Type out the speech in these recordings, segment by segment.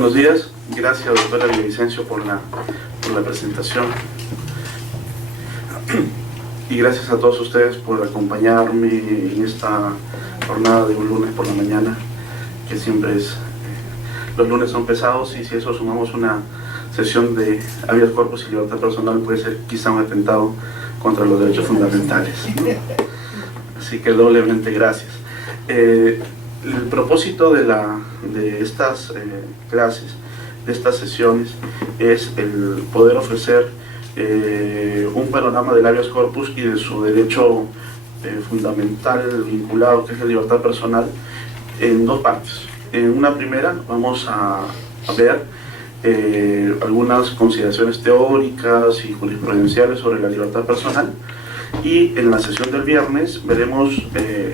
buenos días. Gracias, doctora Villavicencio, por la presentación. Y gracias a todos ustedes por acompañarme en esta jornada de un lunes por la mañana, que siempre es... los lunes son pesados, y si eso sumamos una sesión de habeas corpus y libertad personal, puede ser quizá un atentado contra los derechos fundamentales, ¿no? Así que doblemente gracias. El propósito de estas clases, de estas sesiones, es el poder ofrecer un panorama del habeas corpus y de su derecho fundamental vinculado, que es la libertad personal, en dos partes. En una primera vamos a ver algunas consideraciones teóricas y jurisprudenciales sobre la libertad personal, y en la sesión del viernes veremos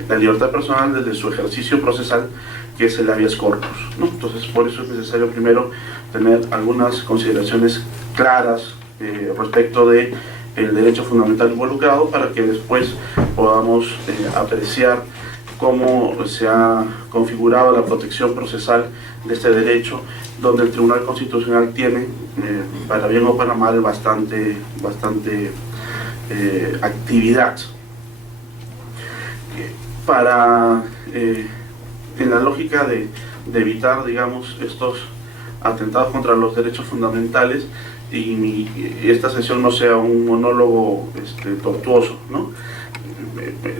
la libertad personal desde su ejercicio procesal, que es el habeas corpus, ¿no? Entonces, por eso es necesario primero tener algunas consideraciones claras respecto de el derecho fundamental involucrado, para que después podamos apreciar cómo se ha configurado la protección procesal de este derecho, donde el Tribunal Constitucional tiene, para bien o para mal, bastante actividad. Para, en la lógica de evitar, digamos, estos atentados contra los derechos fundamentales, y esta sesión no sea un monólogo tortuoso, ¿no?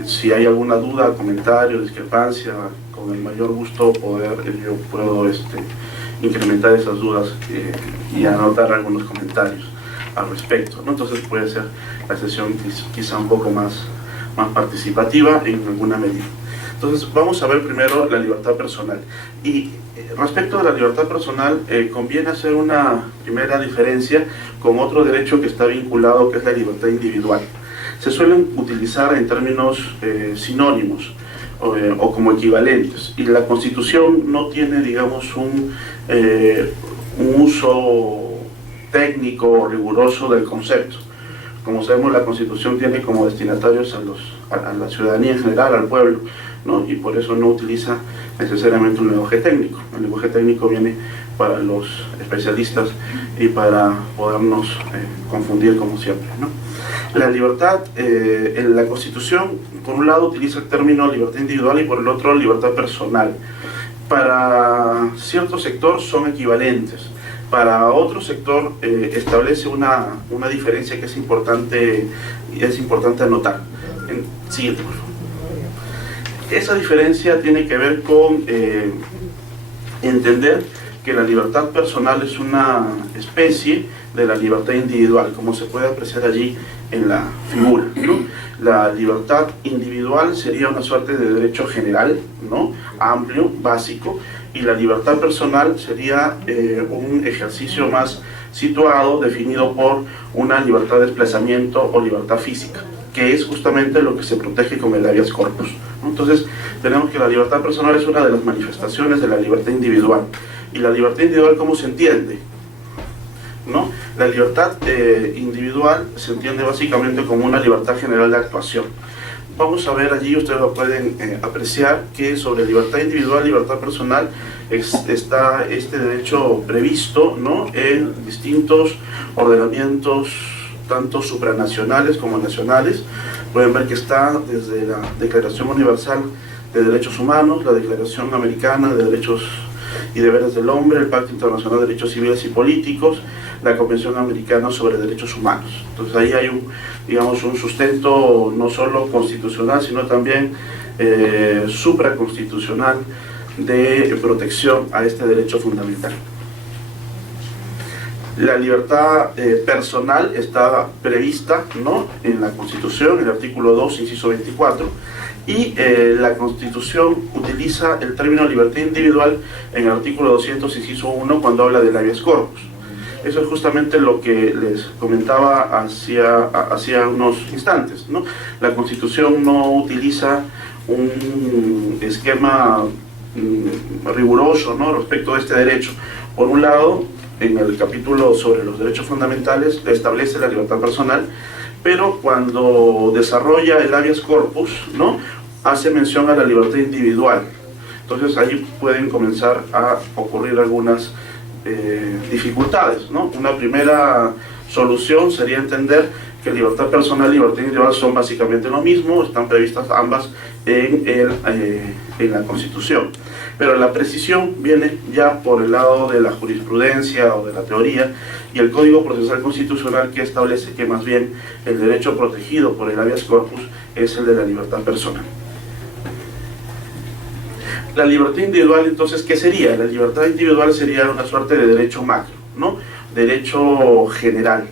Si hay alguna duda, comentario, discrepancia, con el mayor gusto yo puedo incrementar esas dudas y anotar algunos comentarios al respecto, ¿no? Entonces puede ser la sesión quizá un poco más participativa en alguna medida. Entonces vamos a ver primero la libertad personal. Y respecto a la libertad personal, conviene hacer una primera diferencia con otro derecho que está vinculado, que es la libertad individual. Se suelen utilizar en términos sinónimos o como equivalentes, y la Constitución no tiene, digamos, un uso técnico riguroso del concepto. Como sabemos, la Constitución tiene como destinatarios a la ciudadanía en general, al pueblo, ¿no? Y por eso no utiliza necesariamente un lenguaje técnico. El lenguaje técnico viene para los especialistas y para podernos confundir, como siempre, ¿no? La libertad, en la Constitución, por un lado utiliza el término libertad individual y por el otro libertad personal. Para cierto sector son equivalentes. Para otro sector establece una diferencia que es importante anotar. Siguiente, por favor. Esa diferencia tiene que ver con entender que la libertad personal es una especie de la libertad individual, como se puede apreciar allí en la figura, ¿no? La libertad individual sería una suerte de derecho general, ¿no? Amplio, básico, y la libertad personal sería un ejercicio más situado, definido por una libertad de desplazamiento o libertad física, que es justamente lo que se protege con el habeas corpus, ¿no? Entonces, tenemos que la libertad personal es una de las manifestaciones de la libertad individual. ¿Y la libertad individual cómo se entiende? ¿No? La libertad individual se entiende básicamente como una libertad general de actuación. Vamos a ver allí, ustedes lo pueden apreciar, que sobre libertad individual y libertad personal está este derecho previsto, ¿no?, en distintos ordenamientos, tanto supranacionales como nacionales. Pueden ver que está desde la Declaración Universal de Derechos Humanos, la Declaración Americana de Derechos y Deberes del Hombre, el Pacto Internacional de Derechos Civiles y Políticos, la Convención Americana sobre Derechos Humanos. Entonces ahí hay un sustento no solo constitucional, sino también supraconstitucional de protección a este derecho fundamental. La libertad personal está prevista, ¿no?, en la Constitución, en el artículo 2, inciso 24, y la Constitución utiliza el término libertad individual en el artículo 200, inciso 1, cuando habla del habeas corpus. Eso es justamente lo que les comentaba hacía unos instantes, ¿no? La Constitución no utiliza un esquema riguroso, ¿no?, respecto a este derecho. Por un lado, en el capítulo sobre los derechos fundamentales establece la libertad personal, pero cuando desarrolla el habeas corpus, ¿no?, hace mención a la libertad individual. Entonces ahí pueden comenzar a ocurrir algunas dificultades, ¿no? Una primera solución sería entender que libertad personal y libertad individual son básicamente lo mismo, están previstas ambas en la Constitución. Pero la precisión viene ya por el lado de la jurisprudencia o de la teoría, y el Código Procesal Constitucional, que establece que más bien el derecho protegido por el habeas corpus es el de la libertad personal. La libertad individual, entonces, ¿qué sería? La libertad individual sería una suerte de derecho macro, ¿no? Derecho general.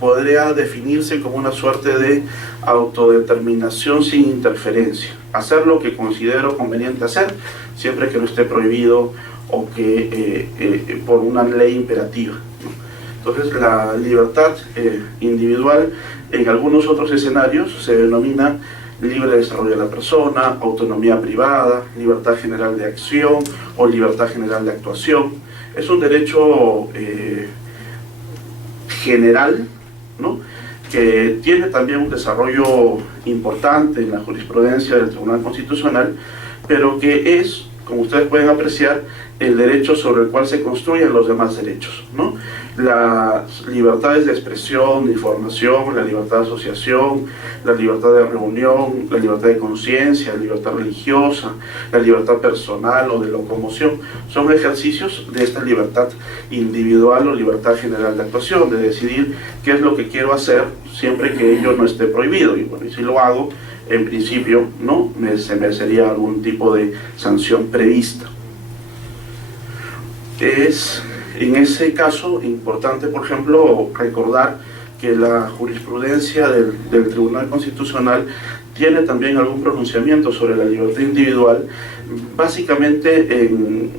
Podría definirse como una suerte de autodeterminación sin interferencia. Hacer lo que considero conveniente hacer, siempre que no esté prohibido o que por una ley imperativa, ¿no? Entonces, la libertad individual en algunos otros escenarios se denomina libre desarrollo de la persona, autonomía privada, libertad general de acción o libertad general de actuación. Es un derecho general, ¿no?, que tiene también un desarrollo importante en la jurisprudencia del Tribunal Constitucional, pero que es, como ustedes pueden apreciar, el derecho sobre el cual se construyen los demás derechos, ¿no? Las libertades de expresión, de información, la libertad de asociación, la libertad de reunión, la libertad de conciencia, la libertad religiosa, la libertad personal o de locomoción, son ejercicios de esta libertad individual o libertad general de actuación, de decidir qué es lo que quiero hacer siempre que ello no esté prohibido. Y bueno, y si lo hago, en principio, no se merecería algún tipo de sanción prevista. Es en ese caso importante, por ejemplo, recordar que la jurisprudencia del Tribunal Constitucional tiene también algún pronunciamiento sobre la libertad individual, básicamente en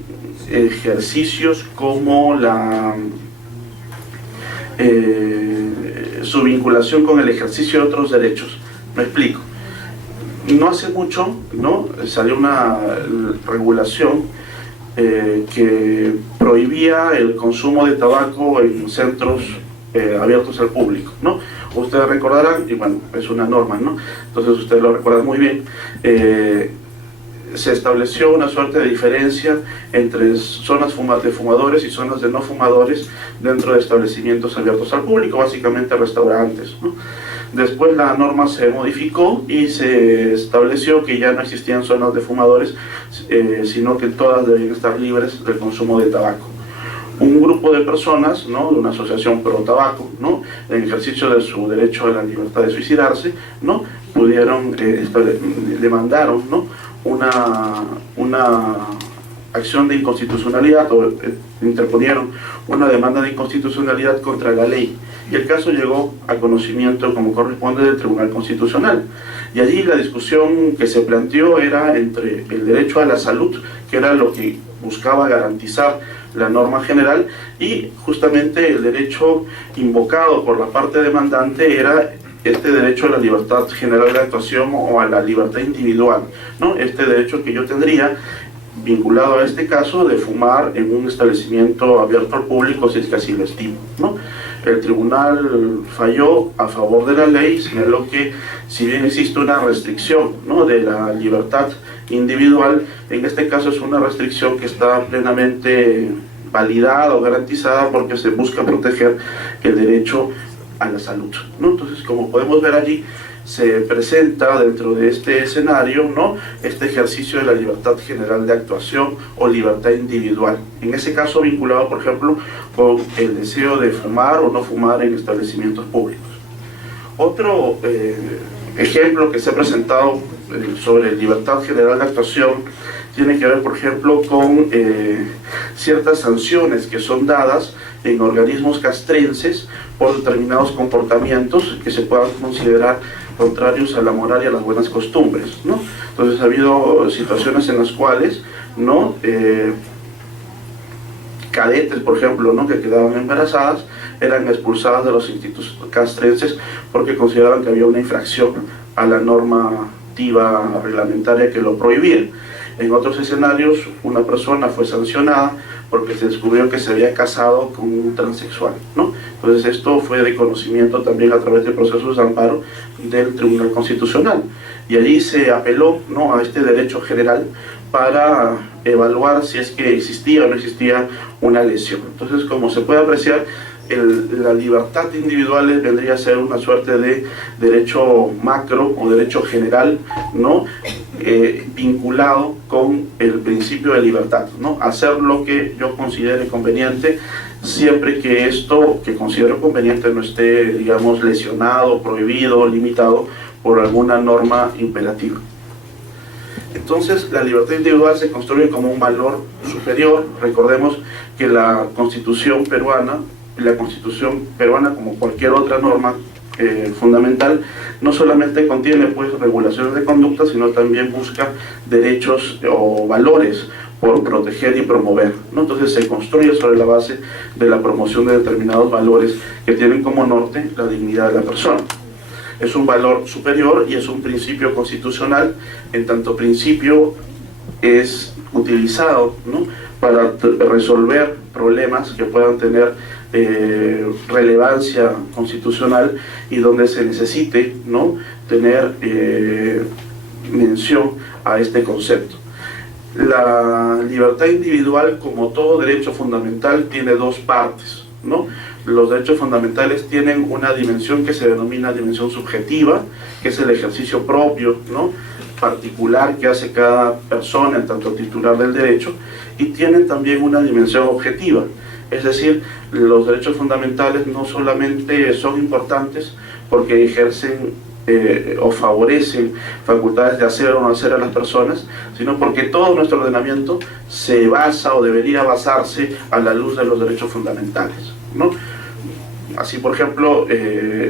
ejercicios como su vinculación con el ejercicio de otros derechos. Me explico. No hace mucho, ¿no?, salió una regulación que prohibía el consumo de tabaco en centros abiertos al público, ¿no? Ustedes recordarán, y bueno, es una norma, ¿no?, entonces ustedes lo recuerdan muy bien, se estableció una suerte de diferencia entre zonas de fumadores y zonas de no fumadores dentro de establecimientos abiertos al público, básicamente restaurantes, ¿no? Después la norma se modificó y se estableció que ya no existían zonas de fumadores, sino que todas debían estar libres del consumo de tabaco. Un grupo de personas, ¿no?, de una asociación pro tabaco, ¿no?, en ejercicio de su derecho a la libertad de suicidarse, ¿no?, pudieron, demandaron, ¿no?, una acción de inconstitucionalidad, o interponieron una demanda de inconstitucionalidad contra la ley, y el caso llegó a conocimiento, como corresponde, del Tribunal Constitucional. Y allí la discusión que se planteó era entre el derecho a la salud, que era lo que buscaba garantizar la norma general, y justamente el derecho invocado por la parte demandante era este derecho a la libertad general de actuación o a la libertad individual, ¿no?, este derecho que yo tendría vinculado a este caso de fumar en un establecimiento abierto al público, si es que así lo estimo, ¿no? El tribunal falló a favor de la ley, señaló que si bien existe una restricción, ¿no?, de la libertad individual, en este caso es una restricción que está plenamente validada o garantizada porque se busca proteger el derecho a la salud, ¿no? Entonces, como podemos ver allí, se presenta dentro de este escenario, ¿no?, este ejercicio de la libertad general de actuación o libertad individual, en ese caso vinculado, por ejemplo, con el deseo de fumar o no fumar en establecimientos públicos. Otro ejemplo que se ha presentado sobre libertad general de actuación tiene que ver, por ejemplo, con ciertas sanciones que son dadas en organismos castrenses por determinados comportamientos que se puedan considerar contrarios a la moral y a las buenas costumbres, ¿no? Entonces ha habido situaciones en las cuales, ¿no?, cadetes, por ejemplo, ¿no?, que quedaban embarazadas, eran expulsadas de los institutos castrenses porque consideraban que había una infracción a la normativa reglamentaria que lo prohibía. En otros escenarios, una persona fue sancionada porque se descubrió que se había casado con un transexual, ¿no? Entonces esto fue de conocimiento también a través de procesos de amparo del Tribunal Constitucional. Y allí se apeló, ¿no?, a este derecho general para evaluar si es que existía o no existía una lesión. Entonces, como se puede apreciar, la libertad individual vendría a ser una suerte de derecho macro o derecho general, ¿no? Vinculado con el principio de libertad, ¿no? Hacer lo que yo considere conveniente, siempre que esto que considero conveniente no esté, digamos, lesionado, prohibido, limitado por alguna norma imperativa. Entonces, la libertad individual se construye como un valor superior. Recordemos que la Constitución peruana, como cualquier otra norma fundamental, no solamente contiene pues regulaciones de conducta, sino también busca derechos o valores por proteger y promover, ¿no? Entonces se construye sobre la base de la promoción de determinados valores que tienen como norte la dignidad de la persona. Es un valor superior y es un principio constitucional, en tanto principio es utilizado, ¿no?, para resolver problemas que puedan tener relevancia constitucional y donde se necesite, ¿no?, tener mención a este concepto. La libertad individual, como todo derecho fundamental, tiene dos partes, ¿no? Los derechos fundamentales tienen una dimensión que se denomina dimensión subjetiva, que es el ejercicio propio, ¿no?, particular que hace cada persona, en tanto titular del derecho, y tienen también una dimensión objetiva. Es decir, los derechos fundamentales no solamente son importantes porque ejercen o favorecen facultades de hacer o no hacer a las personas, sino porque todo nuestro ordenamiento se basa o debería basarse a la luz de los derechos fundamentales, ¿no? Así, por ejemplo,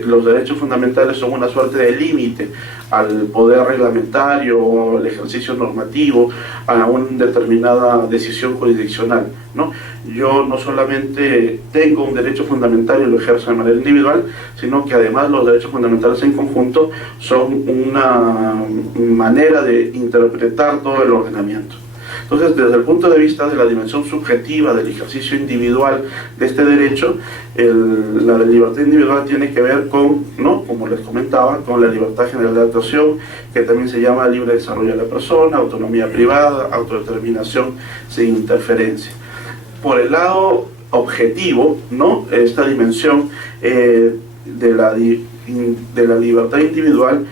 los derechos fundamentales son una suerte de límite al poder reglamentario o al ejercicio normativo, a una determinada decisión jurisdiccional, ¿no? Yo no solamente tengo un derecho fundamental y lo ejerzo de manera individual, sino que además los derechos fundamentales en conjunto son una manera de interpretar todo el ordenamiento. Entonces, desde el punto de vista de la dimensión subjetiva del ejercicio individual de este derecho, la libertad individual tiene que ver con, ¿no?, como les comentaba, con la libertad general de actuación, que también se llama libre desarrollo de la persona, autonomía privada, autodeterminación sin interferencia. Por el lado objetivo, ¿no?, esta dimensión de la libertad individual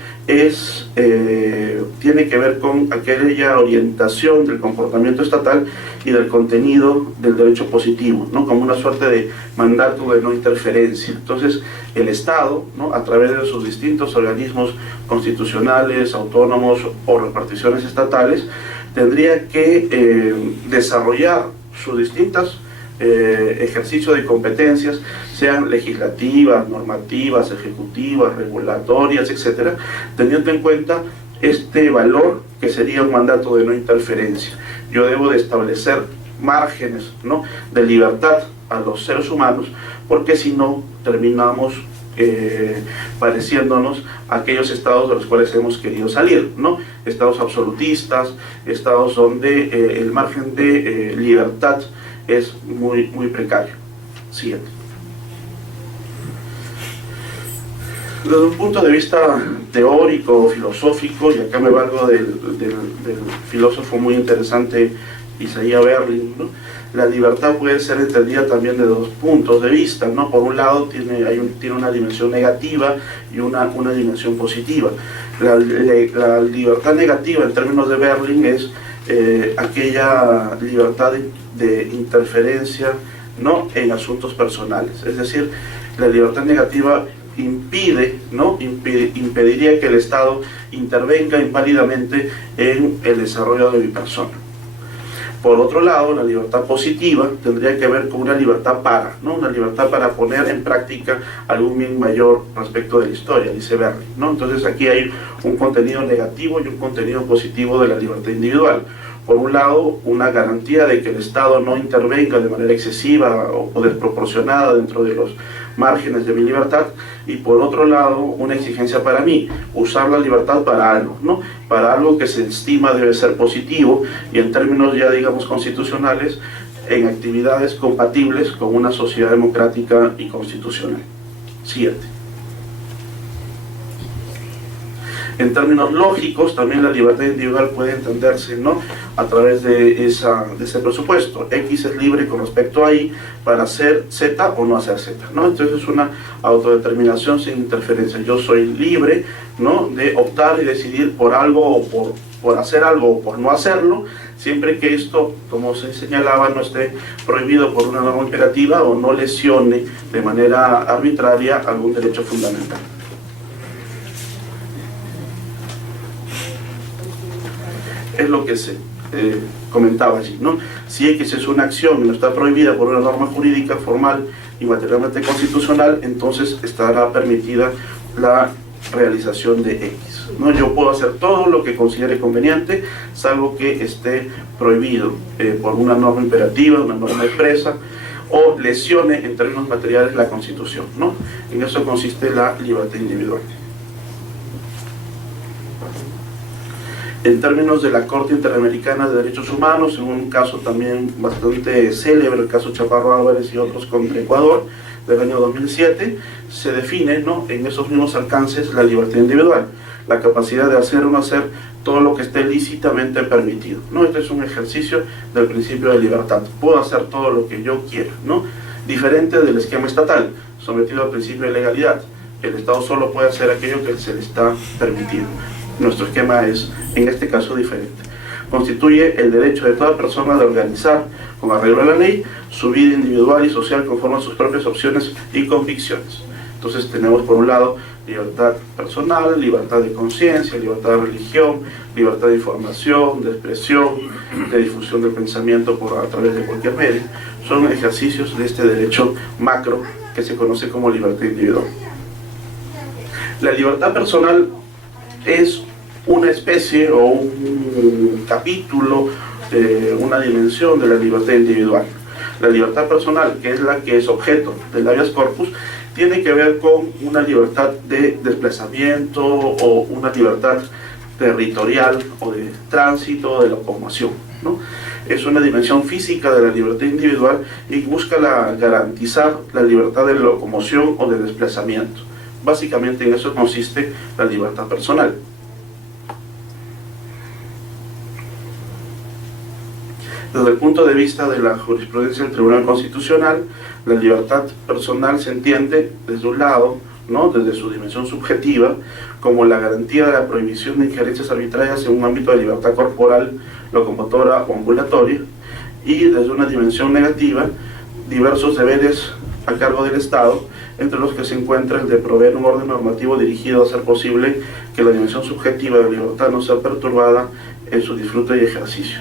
tiene que ver con aquella orientación del comportamiento estatal y del contenido del derecho positivo, ¿no?, como una suerte de mandato de no interferencia. Entonces, el Estado, ¿no?, a través de sus distintos organismos constitucionales, autónomos o reparticiones estatales, tendría que desarrollar sus distintas ejercicio de competencias, sean legislativas, normativas, ejecutivas, regulatorias, etcétera, teniendo en cuenta este valor que sería un mandato de no interferencia. Yo debo de establecer márgenes, ¿no?, de libertad a los seres humanos, porque si no terminamos pareciéndonos a aquellos estados de los cuales hemos querido salir, ¿no?, estados absolutistas, estados donde el margen de libertad es muy precario. Siguiente. Desde un punto de vista teórico, filosófico, y acá me valgo del filósofo muy interesante Isaiah Berlin, ¿no?, la libertad puede ser entendida también de dos puntos de vista, ¿no? Por un lado tiene una dimensión negativa y una dimensión positiva. La libertad negativa en términos de Berlin es aquella libertad de interferencia, ¿no?, en asuntos personales. Es decir, la libertad negativa impediría que el Estado intervenga inválidamente en el desarrollo de mi persona. Por otro lado, la libertad positiva tendría que ver con una libertad una libertad para poner en práctica algún bien mayor respecto de la historia, dice Berlin, ¿no? Entonces aquí hay un contenido negativo y un contenido positivo de la libertad individual. Por un lado, una garantía de que el Estado no intervenga de manera excesiva o desproporcionada dentro de los márgenes de mi libertad, y por otro lado, una exigencia para mí, usar la libertad para algo, ¿no?, para algo que se estima debe ser positivo y en términos ya, digamos, constitucionales, en actividades compatibles con una sociedad democrática y constitucional. Siguiente. En términos lógicos, también la libertad individual puede entenderse, ¿no?, a través de ese presupuesto. X es libre con respecto a Y para hacer Z o no hacer Z, ¿no? Entonces es una autodeterminación sin interferencia. Yo soy libre, ¿no?, de optar y decidir por algo o por hacer algo o por no hacerlo, siempre que esto, como se señalaba, no esté prohibido por una norma imperativa o no lesione de manera arbitraria algún derecho fundamental. Es lo que se comentaba allí, ¿no? Si X es una acción y no está prohibida por una norma jurídica formal y materialmente constitucional, entonces estará permitida la realización de X, ¿no? Yo puedo hacer todo lo que considere conveniente, salvo que esté prohibido por una norma imperativa, una norma expresa, o lesione en términos materiales la Constitución, ¿no? En eso consiste la libertad individual. En términos de la Corte Interamericana de Derechos Humanos, en un caso también bastante célebre, el caso Chaparro Álvarez y otros contra Ecuador, del año 2007, se define, ¿no?, en esos mismos alcances la libertad individual, la capacidad de hacer o no hacer todo lo que esté lícitamente permitido, ¿no? Este es un ejercicio del principio de libertad. Puedo hacer todo lo que yo quiera, ¿no? Diferente del esquema estatal, sometido al principio de legalidad. El Estado solo puede hacer aquello que se le está permitido. Nuestro esquema es, en este caso, diferente. Constituye el derecho de toda persona de organizar, con arreglo a la ley, su vida individual y social conforme a sus propias opciones y convicciones. Entonces tenemos, por un lado, libertad personal, libertad de conciencia, libertad de religión, libertad de información, de expresión, de difusión del pensamiento a través de cualquier medio. Son ejercicios de este derecho macro que se conoce como libertad individual. La libertad personal es una especie o un capítulo, una dimensión de la libertad individual. La libertad personal, que es la que es objeto del habeas corpus, tiene que ver con una libertad de desplazamiento o una libertad territorial o de tránsito, de locomoción, ¿no? Es una dimensión física de la libertad individual y busca garantizar la libertad de locomoción o de desplazamiento. Básicamente en eso consiste la libertad personal. Desde el punto de vista de la jurisprudencia del Tribunal Constitucional, la libertad personal se entiende desde un lado, ¿no?, desde su dimensión subjetiva, como la garantía de la prohibición de injerencias arbitrarias en un ámbito de libertad corporal, locomotora o ambulatoria, y desde una dimensión negativa, diversos deberes a cargo del Estado, entre los que se encuentra el de proveer un orden normativo dirigido a hacer posible que la dimensión subjetiva de la libertad no sea perturbada en su disfrute y ejercicio.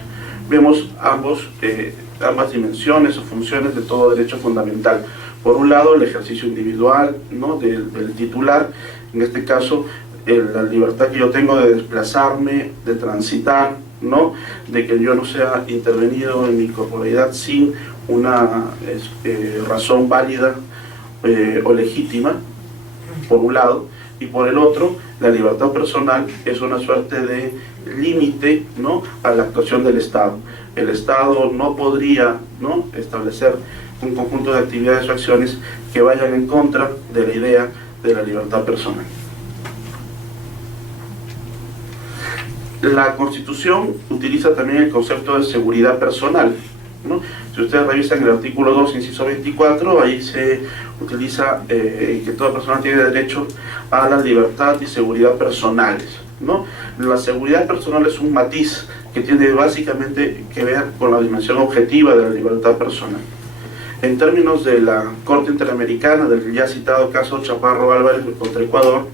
Vemos ambas dimensiones o funciones de todo derecho fundamental. Por un lado, el ejercicio individual, ¿no?, del titular, en este caso, la libertad que yo tengo de desplazarme, de transitar, ¿no?, de que yo no sea intervenido en mi corporalidad sin una razón válida o legítima, por un lado, y por el otro, la libertad personal es una suerte de límite, ¿no?, a la actuación del Estado. El Estado no podría, ¿no?, establecer un conjunto de actividades o acciones que vayan en contra de la idea de la libertad personal. La Constitución utiliza también el concepto de seguridad personal, ¿no? Si ustedes revisan el artículo 2, inciso 24, ahí se utiliza que toda persona tiene derecho a la libertad y seguridad personales, ¿no? La seguridad personal es un matiz que tiene básicamente que ver con la dimensión objetiva de la libertad personal. En términos de la Corte Interamericana, del ya citado caso Chaparro Álvarez contra Ecuador,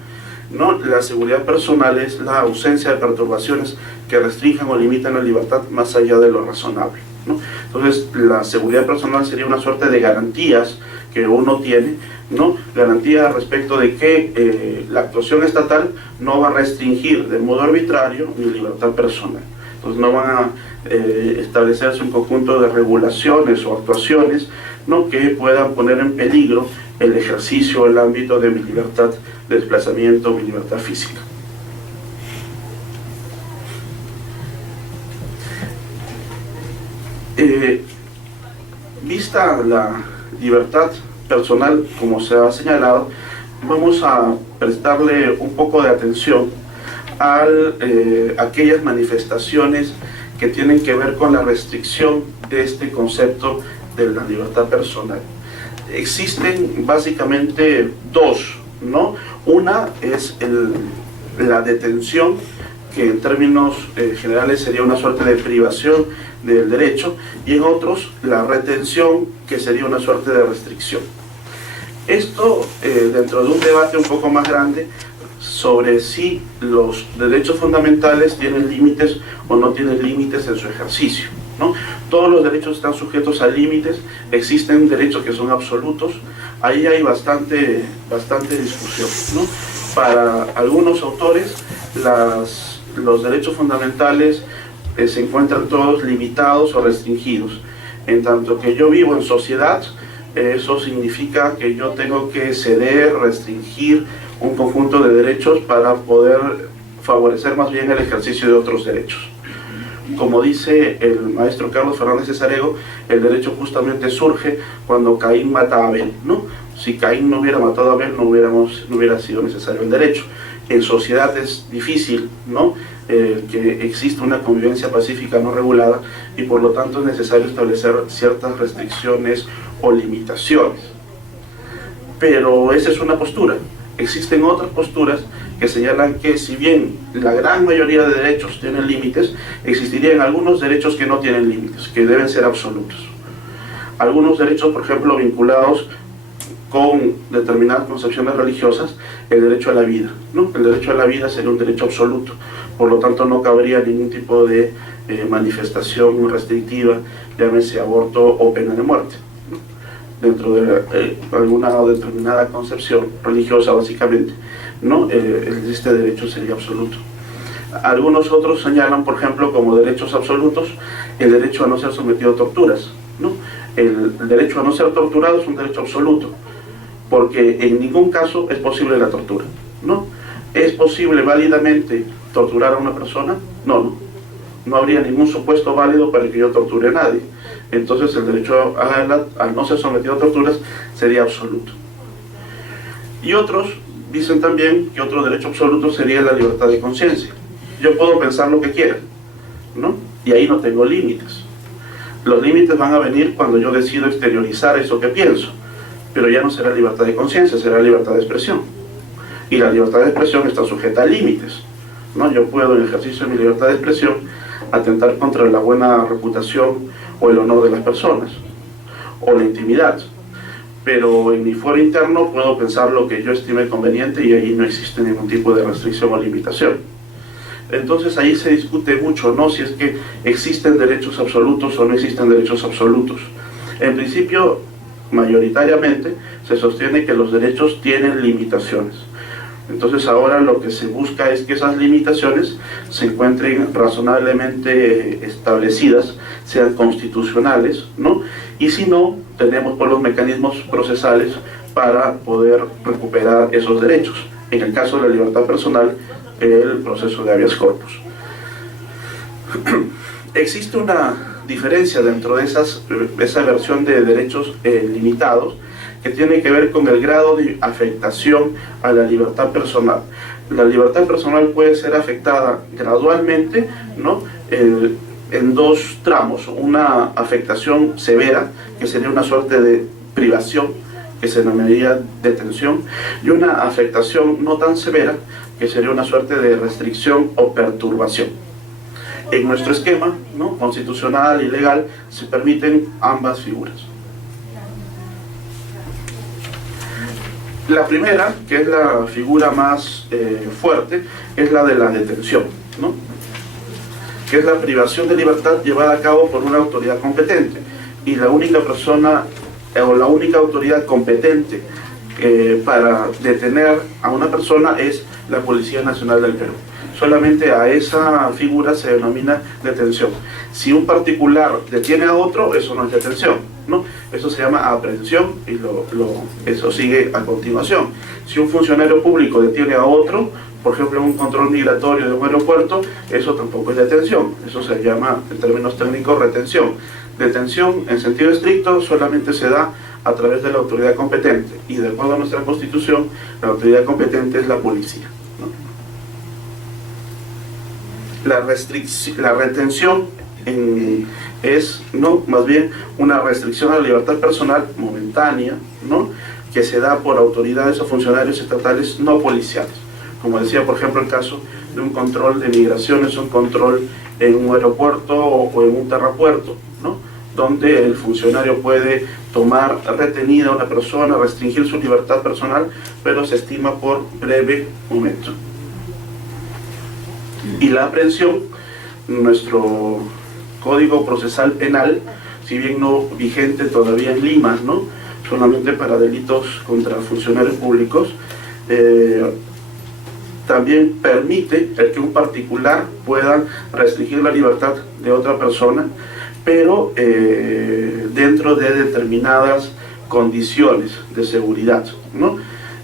¿no?, la seguridad personal es la ausencia de perturbaciones que restrinjan o limitan la libertad más allá de lo razonable, ¿no? Entonces, la seguridad personal sería una suerte de garantías que uno tiene, ¿no?, garantía respecto de que la actuación estatal no va a restringir de modo arbitrario mi libertad personal. Entonces no van a establecerse un conjunto de regulaciones o actuaciones, ¿no?, que puedan poner en peligro el ejercicio, el ámbito de mi libertad de desplazamiento, mi libertad física. Vista la libertad personal, como se ha señalado, vamos a prestarle un poco de atención a aquellas manifestaciones que tienen que ver con la restricción de este concepto de la libertad personal. Existen básicamente dos, ¿no? Una es la detención, que en términos generales sería una suerte de privación del derecho, y en otros la retención, que sería una suerte de restricción. Esto dentro de un debate un poco más grande sobre si los derechos fundamentales tienen límites o no tienen límites en su ejercicio, ¿no? Todos los derechos están sujetos a límites, existen derechos que son absolutos, ahí hay bastante discusión, ¿no? Para algunos autores los derechos fundamentales se encuentran todos limitados o restringidos. En tanto que yo vivo en sociedad, eso significa que yo tengo que ceder, restringir un conjunto de derechos para poder favorecer más bien el ejercicio de otros derechos. Como dice el maestro Carlos Fernández Cesarego, el derecho justamente surge cuando Caín mata a Abel, ¿no? Si Caín no hubiera matado a Abel, no hubiera sido necesario el derecho. En sociedad es difícil, ¿no? Que exista una convivencia pacífica no regulada, y por lo tanto es necesario establecer ciertas restricciones o limitaciones. Pero esa es una postura. Existen otras posturas que señalan que si bien la gran mayoría de derechos tienen límites, existirían algunos derechos que no tienen límites, que deben ser absolutos. Algunos derechos, por ejemplo, vinculados con determinadas concepciones religiosas, el derecho a la vida, ¿no? El derecho a la vida sería un derecho absoluto, por lo tanto no cabría ningún tipo de manifestación restrictiva, llámese aborto o pena de muerte, ¿no? Dentro de alguna determinada concepción religiosa, básicamente, ¿no? Este derecho sería absoluto. Algunos otros señalan, por ejemplo, como derechos absolutos, el derecho a no ser sometido a torturas, ¿no? El derecho a no ser torturado es un derecho absoluto, porque en ningún caso es posible la tortura, ¿no? ¿Es posible válidamente torturar a una persona? No habría ningún supuesto válido para que yo torture a nadie. Entonces el derecho a no ser sometido a torturas sería absoluto. Y otros dicen también que otro derecho absoluto sería la libertad de conciencia. Yo puedo pensar lo que quiera, ¿no? Y ahí no tengo límites. Los límites van a venir cuando yo decido exteriorizar eso que pienso, pero ya no será libertad de conciencia, será libertad de expresión. Y la libertad de expresión está sujeta a límites, ¿no? Yo puedo, en ejercicio de mi libertad de expresión, atentar contra la buena reputación o el honor de las personas, o la intimidad. Pero en mi fuero interno puedo pensar lo que yo estime conveniente, y ahí no existe ningún tipo de restricción o limitación. Entonces ahí se discute mucho, ¿no? Si es que existen derechos absolutos o no existen derechos absolutos. En principio, mayoritariamente, se sostiene que los derechos tienen limitaciones. Entonces ahora lo que se busca es que esas limitaciones se encuentren razonablemente establecidas, sean constitucionales, ¿no? Y si no, tenemos por los mecanismos procesales para poder recuperar esos derechos. En el caso de la libertad personal, el proceso de habeas corpus. Existe una diferencia dentro de esa versión de derechos limitados, que tiene que ver con el grado de afectación a la libertad personal. La libertad personal puede ser afectada gradualmente, ¿no? En dos tramos: una afectación severa, que sería una suerte de privación, que se denominaría detención, y una afectación no tan severa, que sería una suerte de restricción o perturbación. En nuestro esquema, ¿no?, constitucional y legal, se permiten ambas figuras. La primera, que es la figura más fuerte, es la de la detención, ¿no?, que es la privación de libertad llevada a cabo por una autoridad competente, y la única persona o la única autoridad competente para detener a una persona es la Policía Nacional del Perú. Solamente a esa figura se denomina detención. Si un particular detiene a otro, eso no es detención, ¿no? Eso se llama aprehensión, y eso sigue a continuación. Si un funcionario público detiene a otro, por ejemplo en un control migratorio de un aeropuerto, eso tampoco es detención, eso se llama en términos técnicos retención. Detención en sentido estricto solamente se da a través de la autoridad competente, y de acuerdo a nuestra Constitución, la autoridad competente es la policía, ¿no? La retención es, ¿no?, más bien una restricción a la libertad personal momentánea, ¿no?, que se da por autoridades o funcionarios estatales no policiales. Como decía, por ejemplo, el caso de un control de migraciones, un control en un aeropuerto o en un terrapuerto, ¿no?, donde el funcionario puede tomar retenida a una persona, restringir su libertad personal, pero se estima por breve momento. Y la aprehensión, nuestro Código Procesal Penal, si bien no vigente todavía en Lima, ¿no?, solamente para delitos contra funcionarios públicos, también permite el que un particular pueda restringir la libertad de otra persona, pero dentro de determinadas condiciones de seguridad, ¿no?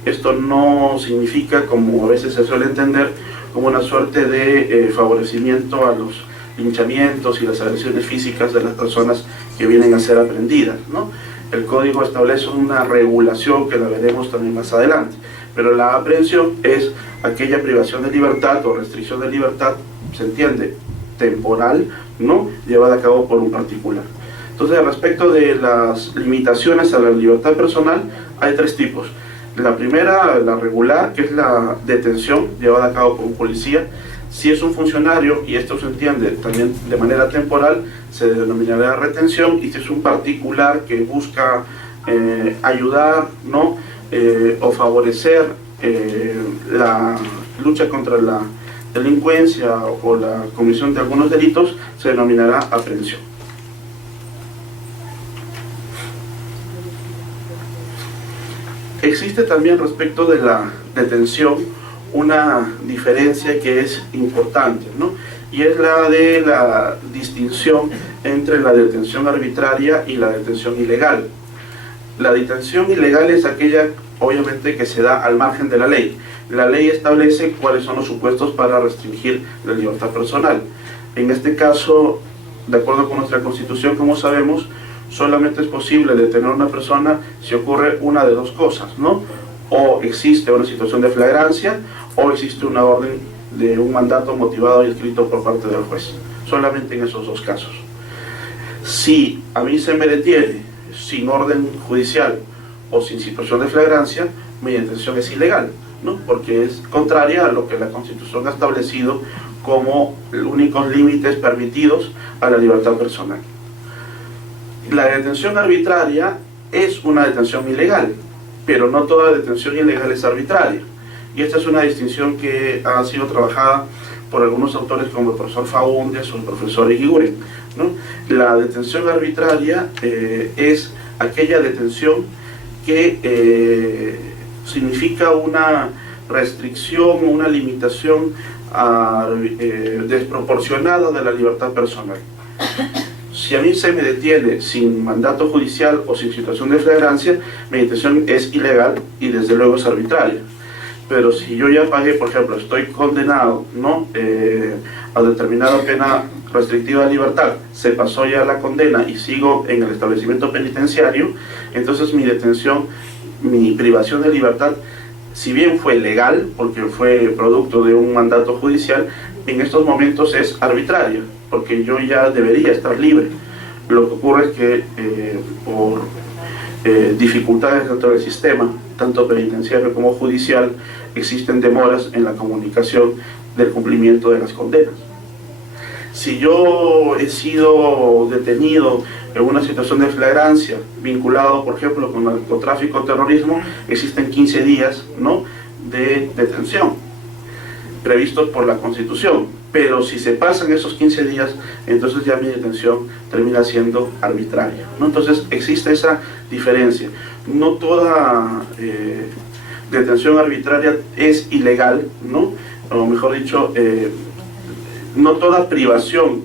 Esto no significa, como a veces se suele entender, como una suerte de favorecimiento a los linchamientos y las agresiones físicas de las personas que vienen a ser aprehendidas, ¿no? El código establece una regulación que la veremos también más adelante, pero la aprehensión es aquella privación de libertad o restricción de libertad, se entiende, temporal, ¿no?, llevada a cabo por un particular. Entonces, respecto de las limitaciones a la libertad personal, hay tres tipos. La primera, la regular, que es la detención llevada a cabo por un policía. Si es un funcionario, y esto se entiende también de manera temporal, se denominará retención, y si es un particular que busca ayudar, ¿no?, o favorecer la lucha contra la delincuencia o la comisión de algunos delitos, se denominará aprehensión. Existe también respecto de la detención una diferencia que es importante, ¿no?, y es la de la distinción entre la detención arbitraria y la detención ilegal. La detención ilegal es aquella, obviamente, que se da al margen de la ley. La ley establece cuáles son los supuestos para restringir la libertad personal. En este caso, de acuerdo con nuestra Constitución, como sabemos, solamente es posible detener a una persona si ocurre una de dos cosas, ¿no? O existe una situación de flagrancia, o existe una orden de un mandato motivado y escrito por parte del juez. Solamente en esos dos casos. Si a mí se me detiene sin orden judicial o sin situación de flagrancia, mi detención es ilegal, ¿no?, porque es contraria a lo que la Constitución ha establecido como únicos límites permitidos a la libertad personal. La detención arbitraria es una detención ilegal, pero no toda detención ilegal es arbitraria. Y esta es una distinción que ha sido trabajada por algunos autores como el profesor Faúndez o el profesor Eguiguren, ¿no? La detención arbitraria es aquella detención que significa una restricción o una limitación desproporcionada de la libertad personal. Si a mí se me detiene sin mandato judicial o sin situación de flagrancia, mi detención es ilegal y desde luego es arbitraria. Pero si yo ya pagué, por ejemplo, estoy condenado, ¿no?, a determinada pena restrictiva de libertad, se pasó ya la condena y sigo en el establecimiento penitenciario, entonces mi detención, mi privación de libertad, si bien fue legal, porque fue producto de un mandato judicial, en estos momentos es arbitraria, porque yo ya debería estar libre. Lo que ocurre es que por dificultades dentro del sistema, tanto penitenciario como judicial, existen demoras en la comunicación del cumplimiento de las condenas. Si yo he sido detenido en una situación de flagrancia, vinculado, por ejemplo, con narcotráfico o terrorismo, existen 15 días, ¿no?, de detención, previstos por la Constitución. Pero si se pasan esos 15 días, entonces ya mi detención termina siendo arbitraria, ¿no? Entonces existe esa diferencia. No toda detención arbitraria es ilegal, ¿no?, o mejor dicho, no toda privación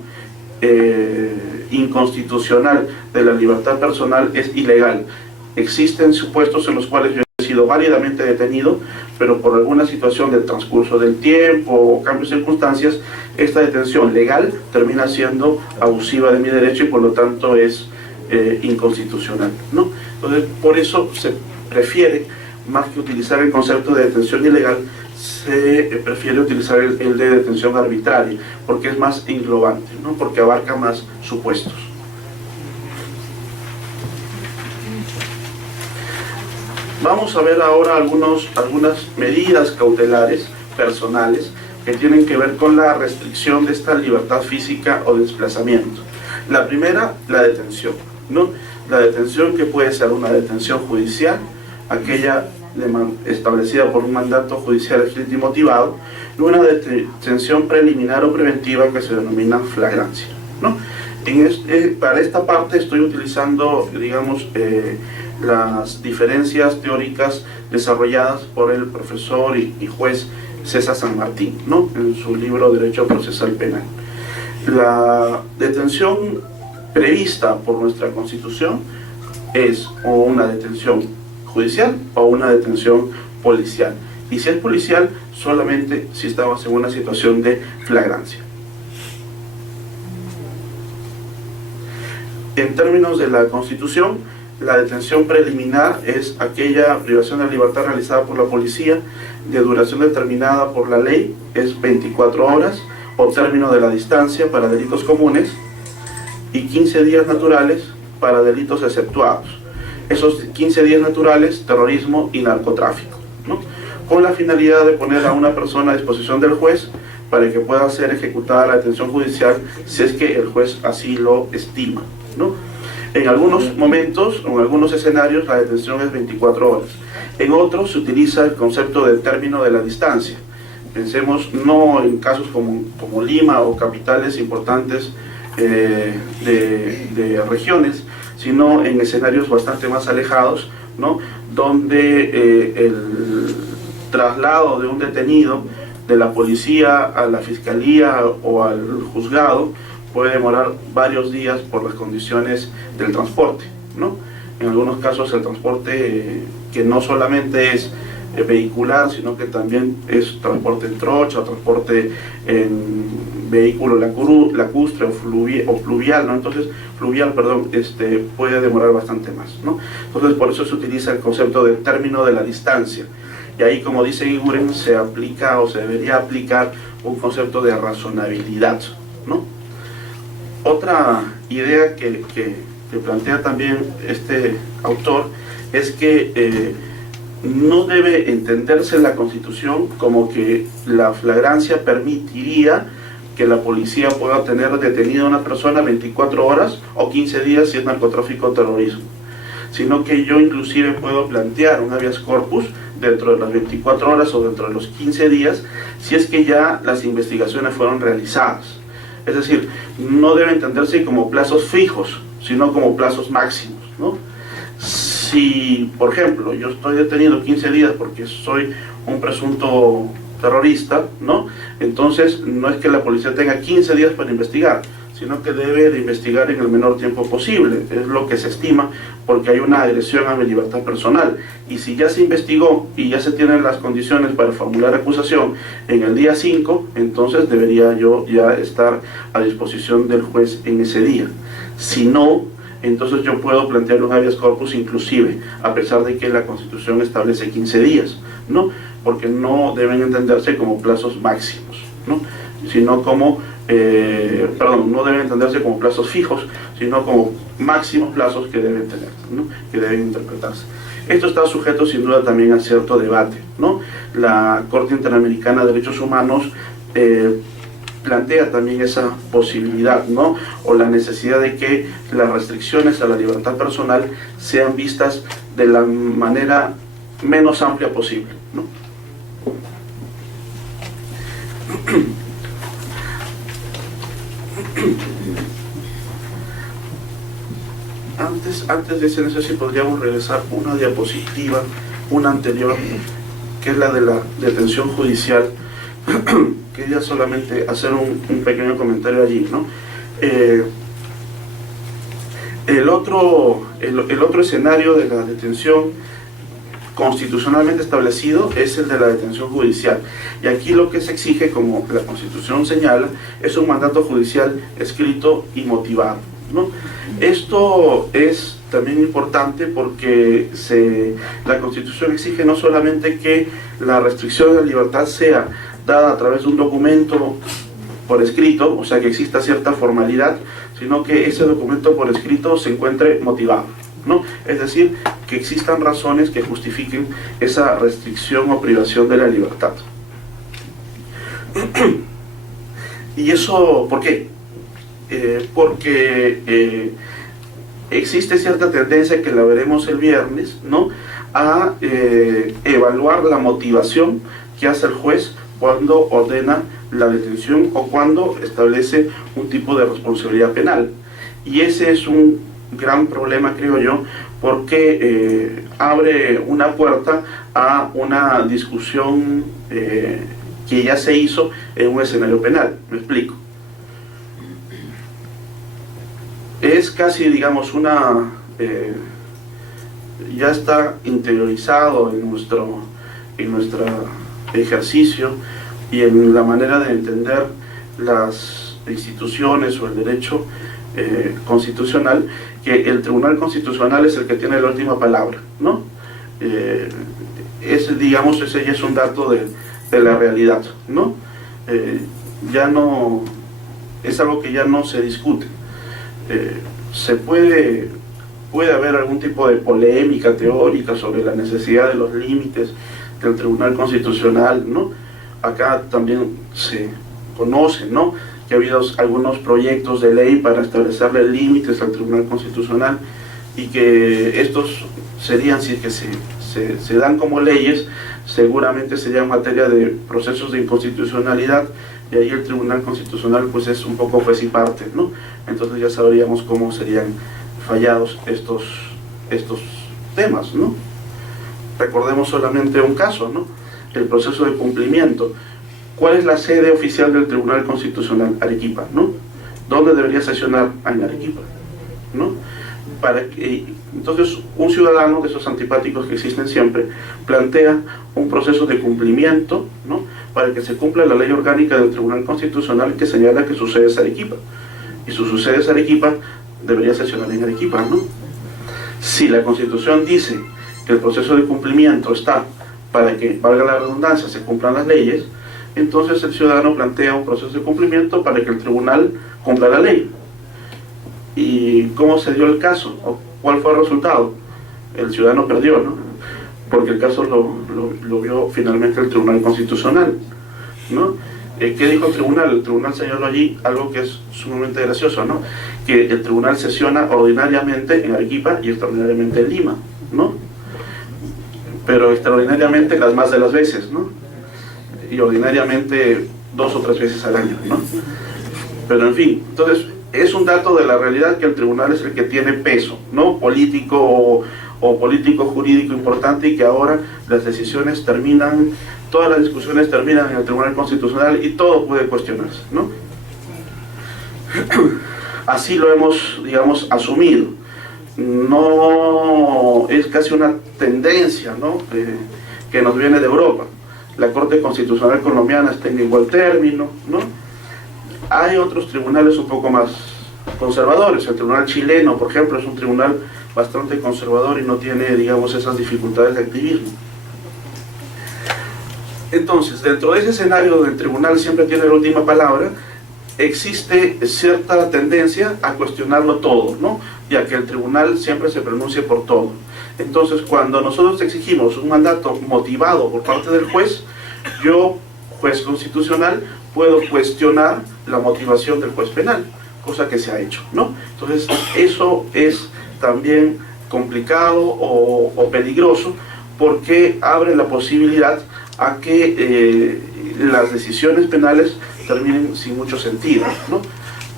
inconstitucional de la libertad personal es ilegal. Existen supuestos en los cuales yo he sido válidamente detenido, pero por alguna situación del transcurso del tiempo o cambios de circunstancias, esta detención legal termina siendo abusiva de mi derecho y por lo tanto es inconstitucional, ¿no? Entonces, por eso se prefiere más que utilizar el concepto de detención ilegal, se prefiere utilizar el de detención arbitraria, porque es más englobante, ¿no? Porque abarca más supuestos. Vamos a ver ahora algunas medidas cautelares personales que tienen que ver con la restricción de esta libertad física o desplazamiento. La primera, la detención, ¿no? La detención, que puede ser una detención judicial, aquella establecida por un mandato judicial escrito y motivado, y una detención preliminar o preventiva que se denomina flagrancia, ¿no? Para esta parte estoy utilizando, digamos, las diferencias teóricas desarrolladas por el profesor y juez César San Martín, ¿no? En su libro Derecho Procesal Penal. La detención prevista por nuestra Constitución es o una detención judicial o una detención policial. Y si es policial, solamente si estamos en una situación de flagrancia. En términos de la Constitución, la detención preliminar es aquella privación de libertad realizada por la policía de duración determinada por la ley, es 24 horas o término de la distancia para delitos comunes y 15 días naturales para delitos exceptuados. Esos 15 días naturales, terrorismo y narcotráfico, ¿no? Con la finalidad de poner a una persona a disposición del juez para que pueda ser ejecutada la detención judicial si es que el juez así lo estima, ¿no? En algunos momentos o en algunos escenarios la detención es 24 horas. En otros se utiliza el concepto del término de la distancia. Pensemos no en casos como Lima o capitales importantes de regiones, sino en escenarios bastante más alejados, ¿no? Donde el traslado de un detenido de la policía a la fiscalía o al juzgado puede demorar varios días por las condiciones del transporte, ¿no? En algunos casos el transporte que no solamente es vehicular, sino que también es transporte en trocha, o transporte en vehículo lacustre o fluvial, ¿no? Entonces, puede demorar bastante más, ¿no? Entonces, por eso se utiliza el concepto del término de la distancia. Y ahí, como dice Iguren, se aplica o se debería aplicar un concepto de razonabilidad, ¿no? Otra idea que plantea también este autor es que no debe entenderse la Constitución como que la flagrancia permitiría que la policía pueda tener detenida a una persona 24 horas o 15 días si es narcotráfico o terrorismo, sino que yo inclusive puedo plantear un habeas corpus dentro de las 24 horas o dentro de los 15 días si es que ya las investigaciones fueron realizadas. Es decir, no debe entenderse como plazos fijos, sino como plazos máximos, ¿no? Si, por ejemplo, yo estoy detenido 15 días porque soy un presunto terrorista, ¿no? Entonces, no es que la policía tenga 15 días para investigar, sino que debe de investigar en el menor tiempo posible. Es lo que se estima porque hay una agresión a mi libertad personal. Y si ya se investigó y ya se tienen las condiciones para formular acusación en el día 5, entonces debería yo ya estar a disposición del juez en ese día. Si no, entonces yo puedo plantear un habeas corpus inclusive, a pesar de que la Constitución establece 15 días, ¿no? Porque no deben entenderse como plazos máximos, ¿no? Sino como, no deben entenderse como plazos fijos, sino como máximos plazos que deben tener, ¿no? Que deben interpretarse. Esto está sujeto sin duda también a cierto debate, ¿no? La Corte Interamericana de Derechos Humanos plantea también esa posibilidad, ¿no? O la necesidad de que las restricciones a la libertad personal sean vistas de la manera menos amplia posible, ¿no? Antes de ese, no sé si podríamos regresar una diapositiva, una anterior, que es la de la detención judicial. Quería solamente hacer un pequeño comentario allí, ¿no? El otro escenario de la detención constitucionalmente establecido es el de la detención judicial. Y aquí lo que se exige, como la Constitución señala, es un mandato judicial escrito y motivado, ¿no? Esto es también importante porque la Constitución exige no solamente que la restricción de la libertad sea dada a través de un documento por escrito, o sea que exista cierta formalidad, sino que ese documento por escrito se encuentre motivado, ¿no? Es decir, que existan razones que justifiquen esa restricción o privación de la libertad. ¿Y eso por qué? Porque existe cierta tendencia, que la veremos el viernes, ¿no?, a evaluar la motivación que hace el juez cuando ordena la detención o cuando establece un tipo de responsabilidad penal. Y ese es un gran problema, creo yo, porque abre una puerta a una discusión que ya se hizo en un escenario penal. Me explico. Es casi, digamos, ya está interiorizado en nuestro ejercicio y en la manera de entender las instituciones o el derecho constitucional, que el Tribunal Constitucional es el que tiene la última palabra, ¿no? Digamos, ese ya es un dato de la realidad, ¿no? Ya no, es algo que ya no se discute. Puede haber algún tipo de polémica teórica sobre la necesidad de los límites del Tribunal Constitucional, ¿no? Acá también se conoce, ¿no?, que ha habido algunos proyectos de ley para establecerle límites al Tribunal Constitucional, y que estos serían, si es que se dan como leyes, seguramente sería materia de procesos de inconstitucionalidad, y ahí el Tribunal Constitucional pues es un poco juez y parte, ¿no? Entonces ya sabríamos cómo serían fallados estos temas, ¿no? Recordemos solamente un caso, ¿no?, el proceso de cumplimiento. ¿Cuál es la sede oficial del Tribunal Constitucional? Arequipa, ¿no? ¿Dónde debería sesionar? En Arequipa, ¿no? Entonces, un ciudadano de esos antipáticos que existen siempre plantea un proceso de cumplimiento, ¿no?, para que se cumpla la ley orgánica del Tribunal Constitucional, que señala que su sede es Arequipa, y su sede es Arequipa, debería sesionar en Arequipa, ¿no? Si la Constitución dice que el proceso de cumplimiento está para que, valga la redundancia, se cumplan las leyes, entonces el ciudadano plantea un proceso de cumplimiento para que el tribunal cumpla la ley. ¿Y cómo se dio el caso? ¿O cuál fue el resultado? El ciudadano perdió, ¿no?, porque el caso lo vio finalmente el Tribunal Constitucional, ¿no? ¿Qué dijo el tribunal? El tribunal señaló allí algo que es sumamente gracioso, ¿no?, que el tribunal sesiona ordinariamente en Arequipa y extraordinariamente en Lima, ¿no?, pero extraordinariamente las más de las veces, ¿no?, y ordinariamente 2 o 3 veces al año, ¿no? Pero en fin, entonces es un dato de la realidad que el tribunal es el que tiene peso, ¿no?, político o político jurídico importante, y que ahora las decisiones terminan, todas las discusiones terminan en el Tribunal Constitucional y todo puede cuestionarse, ¿no? Así lo hemos, digamos, asumido. No es casi una tendencia, ¿no?, que nos viene de Europa. La Corte Constitucional colombiana está en igual término, ¿no? Hay otros tribunales un poco más conservadores. El tribunal chileno, por ejemplo, es un tribunal bastante conservador y no tiene, digamos, esas dificultades de activismo. Entonces, dentro de ese escenario donde el tribunal siempre tiene la última palabra, existe cierta tendencia a cuestionarlo todo, ¿no?, y a que el tribunal siempre se pronuncie por todo. Entonces, cuando nosotros exigimos un mandato motivado por parte del juez, yo, juez constitucional, puedo cuestionar la motivación del juez penal, cosa que se ha hecho, ¿no? Entonces, eso es también complicado o peligroso, porque abre la posibilidad a que las decisiones penales terminen sin mucho sentido, ¿no?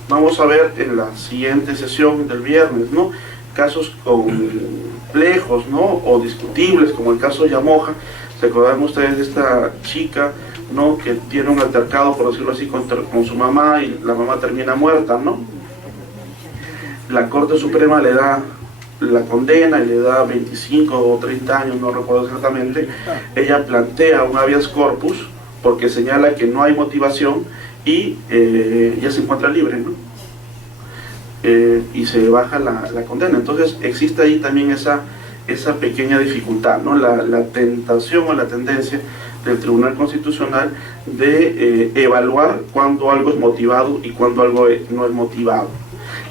Vamos a ver en la siguiente sesión del viernes, ¿no?, casos complejos, ¿no?, o discutibles, como el caso de Yamoja. ¿Se acordarán ustedes de esta chica, ¿no?, que tiene un altercado, por decirlo así, con su mamá, y la mamá termina muerta, ¿no? La Corte Suprema le da la condena y le da 25 o 30 años, no recuerdo exactamente. Ella plantea un habeas corpus porque señala que no hay motivación y ya se encuentra libre, ¿no? y se baja la condena. Entonces existe ahí también esa pequeña dificultad, ¿no? La tentación o la tendencia del Tribunal Constitucional de evaluar cuando algo es motivado y cuando algo no es motivado.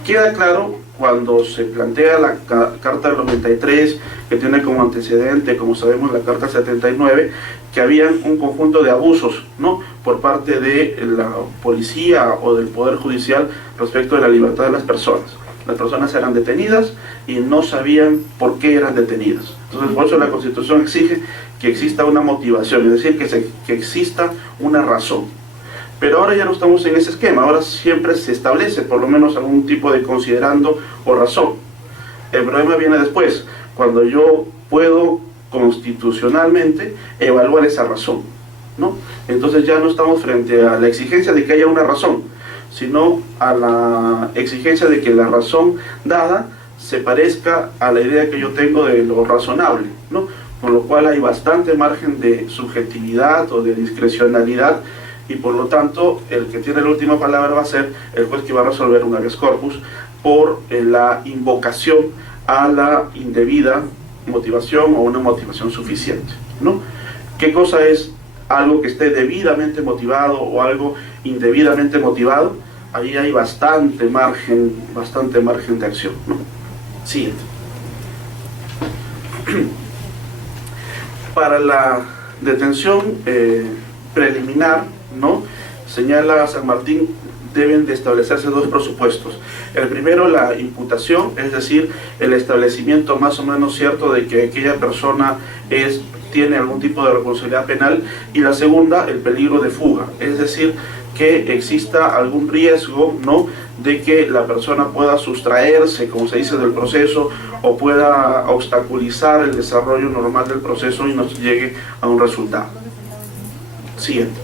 Queda claro cuando se plantea la Carta del 93, que tiene como antecedente, como sabemos, la Carta 79, que habían un conjunto de abusos, ¿no?, por parte de la policía o del Poder Judicial respecto de la libertad de las personas. Las personas eran detenidas y no sabían por qué eran detenidas. Entonces, por eso la Constitución exige que exista una motivación, es decir, que exista una razón. Pero ahora ya no estamos en ese esquema, ahora siempre se establece por lo menos algún tipo de considerando o razón. El problema viene después, cuando yo puedo constitucionalmente evaluar esa razón, ¿no? Entonces ya no estamos frente a la exigencia de que haya una razón, sino a la exigencia de que la razón dada se parezca a la idea que yo tengo de lo razonable, ¿no? Con lo cual hay bastante margen de subjetividad o de discrecionalidad, y por lo tanto el que tiene la última palabra va a ser el juez que va a resolver un habeas corpus por la invocación a la indebida motivación o una motivación suficiente, ¿no? ¿Qué cosa es algo que esté debidamente motivado o algo indebidamente motivado? Ahí hay bastante margen de acción, ¿no? Siguiente. Para la detención preliminar, ¿no?, señala San Martín, deben de establecerse dos presupuestos. El primero, la imputación, es decir, el establecimiento más o menos cierto de que aquella persona tiene algún tipo de responsabilidad penal, y la segunda, el peligro de fuga, es decir, que exista algún riesgo, ¿no?, de que la persona pueda sustraerse, como se dice, del proceso, o pueda obstaculizar el desarrollo normal del proceso y no llegue a un resultado. Siguiente.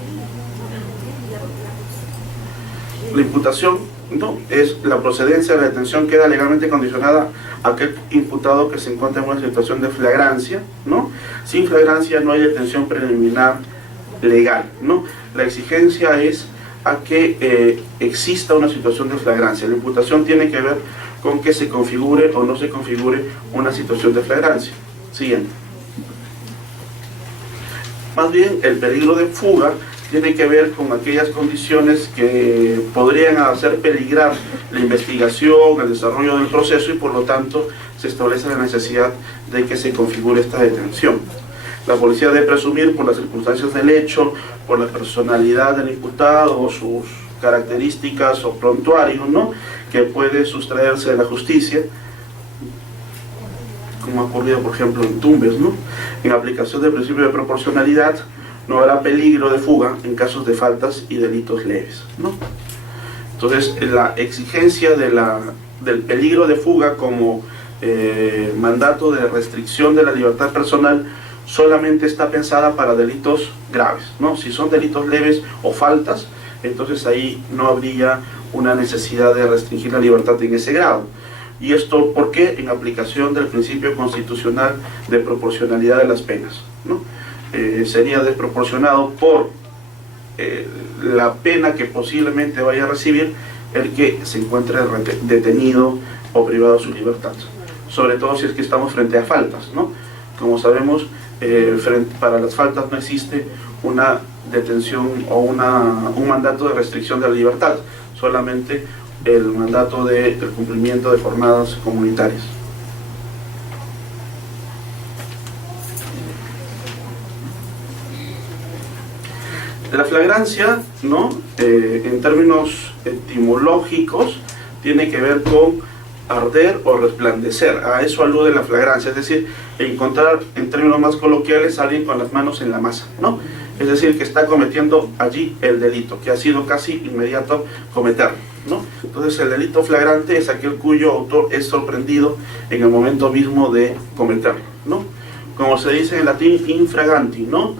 La imputación, ¿no?, es la procedencia de la detención, queda legalmente condicionada a aquel imputado que se encuentra en una situación de flagrancia, ¿no? Sin flagrancia no hay detención preliminar legal, ¿no? La exigencia es a que exista una situación de flagrancia. La imputación tiene que ver con que se configure o no se configure una situación de flagrancia. Siguiente. Más bien, el peligro de fuga tiene que ver con aquellas condiciones que podrían hacer peligrar la investigación, el desarrollo del proceso, y por lo tanto se establece la necesidad de que se configure esta detención. La policía debe presumir, por las circunstancias del hecho, por la personalidad del imputado o sus características o prontuario, ¿no?, que puede sustraerse de la justicia, como ha ocurrido por ejemplo en Tumbes, ¿no? En aplicación del principio de proporcionalidad, no habrá peligro de fuga en casos de faltas y delitos leves, ¿no? Entonces, la exigencia del peligro de fuga como mandato de restricción de la libertad personal solamente está pensada para delitos graves, ¿no? Si son delitos leves o faltas, entonces ahí no habría una necesidad de restringir la libertad en ese grado. ¿Y esto por qué? En aplicación del principio constitucional de proporcionalidad de las penas, ¿no? Sería desproporcionado por la pena que posiblemente vaya a recibir el que se encuentre detenido o privado de su libertad, sobre todo si es que estamos frente a faltas, ¿no? Como sabemos, para las faltas no existe una detención o un mandato de restricción de la libertad, solamente el mandato del cumplimiento de jornadas comunitarias. La flagrancia, ¿no?, en términos etimológicos, tiene que ver con arder o resplandecer. A eso alude la flagrancia, es decir, encontrar, en términos más coloquiales, a alguien con las manos en la masa, ¿no? Es decir, que está cometiendo allí el delito, que ha sido casi inmediato cometerlo, ¿no? Entonces, el delito flagrante es aquel cuyo autor es sorprendido en el momento mismo de cometerlo, ¿no? Como se dice en latín, infraganti, ¿no?,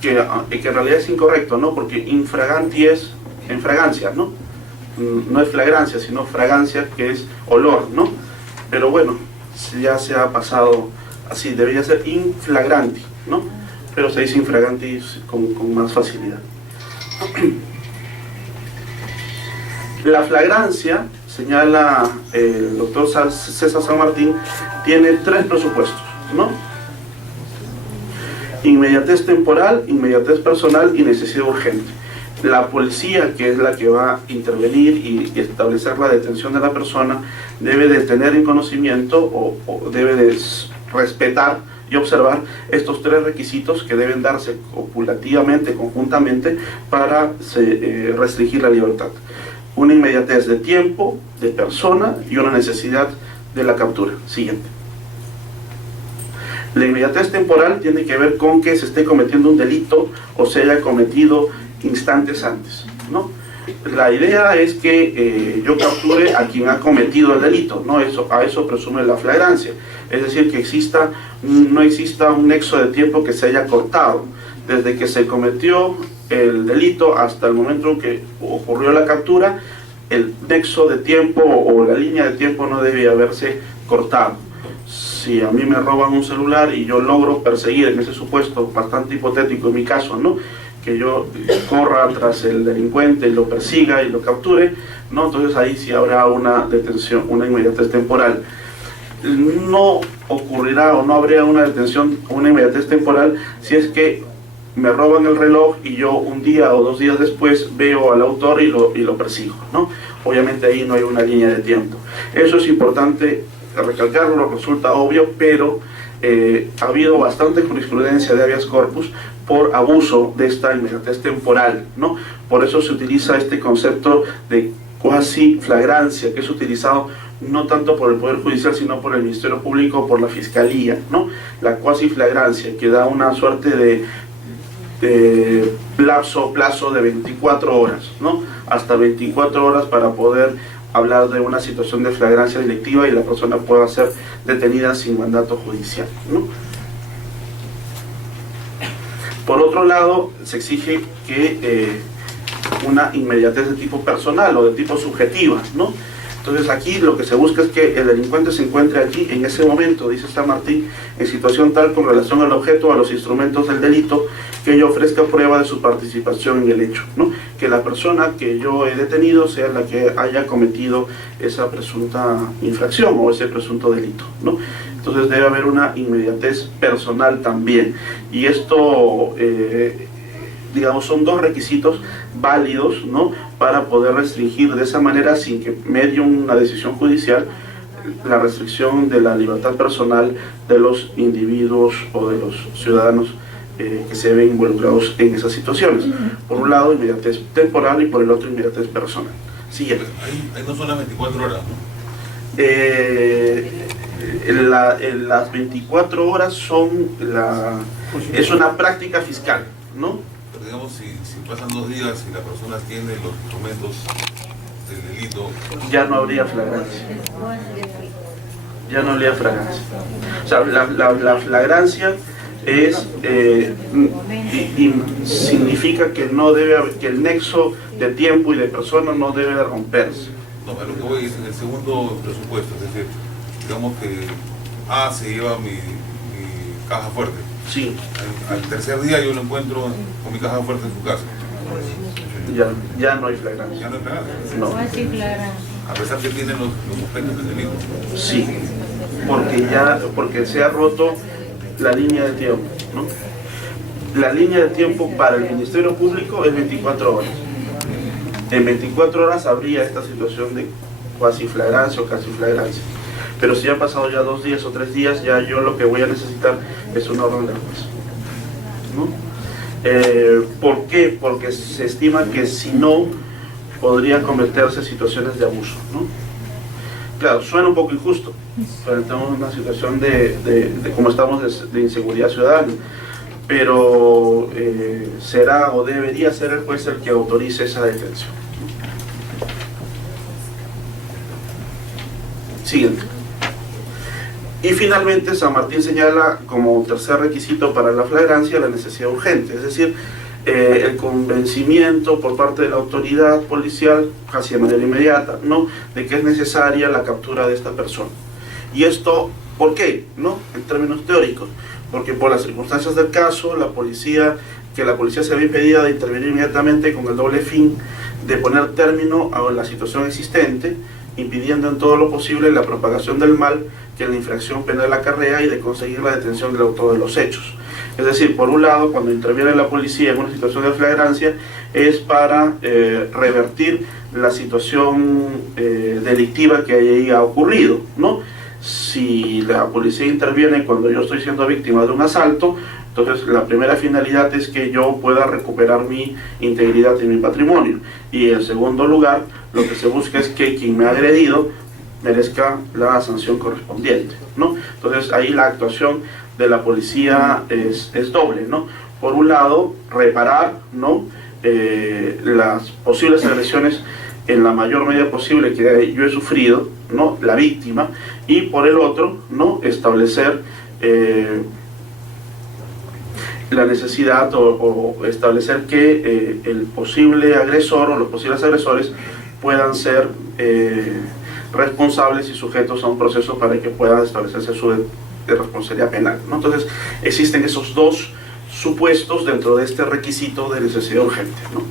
que en realidad es incorrecto, ¿no?, porque infraganti es en fragancia, ¿no? No es flagrancia, sino fragancia, que es olor, ¿no? Pero bueno, ya se ha pasado así, debería ser inflagranti, ¿no? Pero se dice infraganti con más facilidad. La flagrancia, señala el doctor César San Martín, tiene 3 presupuestos, ¿no? Inmediatez temporal, inmediatez personal y necesidad urgente. La policía, que es la que va a intervenir y establecer la detención de la persona, debe de tener en conocimiento o debe de respetar y observar estos 3 requisitos que deben darse copulativamente, conjuntamente, para restringir la libertad. Una inmediatez de tiempo, de persona y una necesidad de la captura. Siguiente. La inmediatez temporal tiene que ver con que se esté cometiendo un delito o se haya cometido instantes antes, ¿no? La idea es que yo capture a quien ha cometido el delito, ¿no? A eso presume la flagrancia, es decir, que no exista un nexo de tiempo que se haya cortado, desde que se cometió el delito hasta el momento en que ocurrió la captura. El nexo de tiempo o la línea de tiempo no debe haberse cortado. Si a mí me roban un celular y yo logro perseguir, en ese supuesto bastante hipotético en mi caso, ¿no?, que yo corra tras el delincuente y lo persiga y lo capture, ¿no?, entonces ahí sí habrá una detención, una inmediatez temporal. No ocurrirá o no habría una detención, una inmediatez temporal, si es que me roban el reloj y yo un día o 2 días después veo al autor y lo persigo, ¿no? Obviamente ahí no hay una línea de tiempo. Eso es importante recalcarlo, resulta obvio, pero ha habido bastante jurisprudencia de habeas corpus por abuso de esta inmediatez temporal, ¿no? Por eso se utiliza este concepto de cuasi flagrancia, que es utilizado no tanto por el Poder Judicial, sino por el Ministerio Público o por la Fiscalía, ¿no? La cuasi flagrancia, que da una suerte de plazo de 24 horas, ¿no? Hasta 24 horas para poder hablar de una situación de flagrancia delictiva y la persona pueda ser detenida sin mandato judicial, ¿no? Por otro lado, se exige que una inmediatez de tipo personal o de tipo subjetiva, ¿no? Entonces aquí lo que se busca es que el delincuente se encuentre allí en ese momento, dice San Martín, en situación tal con relación al objeto, a los instrumentos del delito, que ello ofrezca prueba de su participación en el hecho, ¿no? Que la persona que yo he detenido sea la que haya cometido esa presunta infracción o ese presunto delito, ¿no? Entonces debe haber una inmediatez personal también, y esto digamos, son 2 requisitos válidos, ¿no?, para poder restringir de esa manera, sin que medie una decisión judicial, la restricción de la libertad personal de los individuos o de los ciudadanos que se ven involucrados en esas situaciones. Por un lado, inmediatez temporal, y por el otro, inmediatez personal. Siguiente. Ahí no son las 24 horas, ¿no? Las 24 horas es una práctica fiscal, ¿no? Pero digamos, si pasan 2 días y la persona tiene los instrumentos del delito, ya no habría flagrancia. Ya no habría flagrancia. O sea, la flagrancia es y significa que no debe haber, que el nexo de tiempo y de persona no debe de romperse. No, pero lo que voy es en el segundo presupuesto, es decir, digamos que se lleva mi caja fuerte. Sí. Al tercer día yo lo encuentro con mi caja fuerte en su casa. Ya no hay flagrancia. Ya no hay flagrancia. No. A pesar que tienen los objetos del delito. Sí, porque se ha roto la línea de tiempo, ¿no? La línea de tiempo para el Ministerio Público es 24 horas. En 24 horas habría esta situación de cuasi flagrancia o casi flagrancia. Pero si han pasado ya 2 días o 3 días, ya yo lo que voy a necesitar es una orden del juez, ¿no? ¿Por qué? Porque se estima que si no, podría cometerse situaciones de abuso, ¿no? Claro, suena un poco injusto, pero tenemos una situación como estamos, de inseguridad ciudadana, pero será o debería ser el juez el que autorice esa detención. Siguiente. Y finalmente San Martín señala como tercer requisito para la flagrancia la necesidad urgente, es decir, el convencimiento por parte de la autoridad policial, casi de manera inmediata, ¿no?, de que es necesaria la captura de esta persona. Y esto, ¿por qué?, ¿no?, en términos teóricos, porque por las circunstancias del caso, la policía se ve impedida de intervenir inmediatamente con el doble fin de poner término a la situación existente, impidiendo en todo lo posible la propagación del mal que la infracción penal acarrea y de conseguir la detención del autor de los hechos. Es decir, por un lado, cuando interviene la policía en una situación de flagrancia, es para revertir la situación delictiva que ahí ha ocurrido, ¿no? Si la policía interviene cuando yo estoy siendo víctima de un asalto, entonces la primera finalidad es que yo pueda recuperar mi integridad y mi patrimonio. Y en segundo lugar, lo que se busca es que quien me ha agredido merezca la sanción correspondiente, ¿no? Entonces ahí la actuación de la policía es doble, ¿no? Por un lado, reparar, ¿no?, las posibles agresiones en la mayor medida posible que yo he sufrido, ¿no?, la víctima, y por el otro, ¿no?, establecer la necesidad o establecer que el posible agresor o los posibles agresores puedan ser responsables y sujetos a un proceso para que pueda establecerse su responsabilidad penal, ¿no? Entonces existen esos dos supuestos dentro de este requisito de necesidad urgente, ¿no?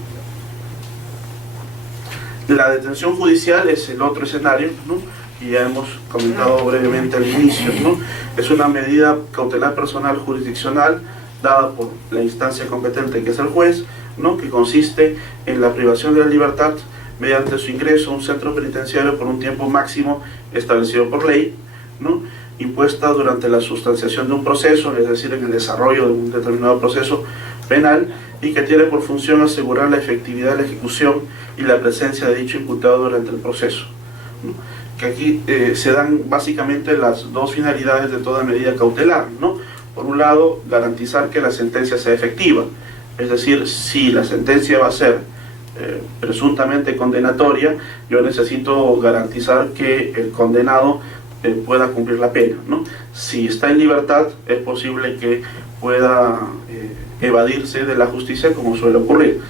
La detención judicial es el otro escenario, ¿no?, y ya hemos comentado brevemente al inicio, ¿no? Es una medida cautelar personal jurisdiccional dada por la instancia competente, que es el juez, ¿no?, que consiste en la privación de la libertad mediante su ingreso a un centro penitenciario por un tiempo máximo establecido por ley, ¿no?, impuesta durante la sustanciación de un proceso, es decir, en el desarrollo de un determinado proceso penal, y que tiene por función asegurar la efectividad de la ejecución y la presencia de dicho imputado durante el proceso, ¿no? Que aquí se dan básicamente las dos finalidades de toda medida cautelar, ¿no? Por un lado, garantizar que la sentencia sea efectiva, es decir, si la sentencia va a ser presuntamente condenatoria, yo necesito garantizar que el condenado pueda cumplir la pena, ¿no? Si está en libertad, es posible que pueda evadirse de la justicia, como suele ocurrir.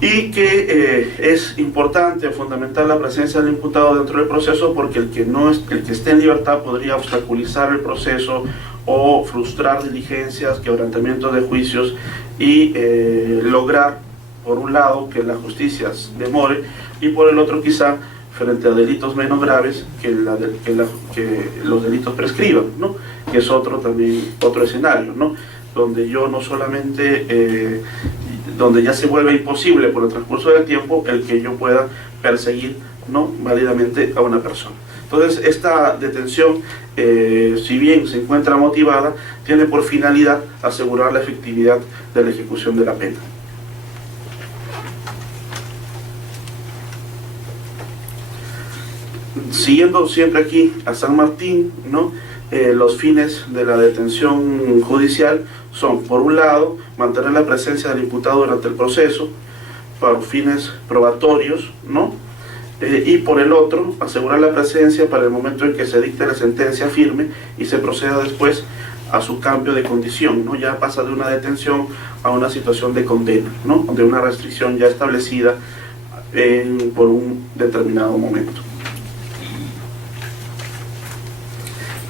Y que es importante o fundamental la presencia del imputado dentro del proceso, porque el que esté en libertad podría obstaculizar el proceso o frustrar diligencias, quebrantamientos de juicios y lograr, por un lado, que la justicia demore, y por el otro, quizá, frente a delitos menos graves, que los delitos prescriban, ¿no?, que es otro escenario, ¿no?, donde yo no solamente, donde ya se vuelve imposible por el transcurso del tiempo el que yo pueda perseguir, ¿no?, válidamente a una persona. Entonces esta detención, si bien se encuentra motivada, tiene por finalidad asegurar la efectividad de la ejecución de la pena. Siguiendo siempre aquí a San Martín, ¿no?, los fines de la detención judicial son, por un lado, mantener la presencia del imputado durante el proceso para fines probatorios, ¿no?, y por el otro, asegurar la presencia para el momento en que se dicte la sentencia firme y se proceda después a su cambio de condición, ¿no? Ya pasa de una detención a una situación de condena, ¿no?, de una restricción ya establecida por un determinado momento.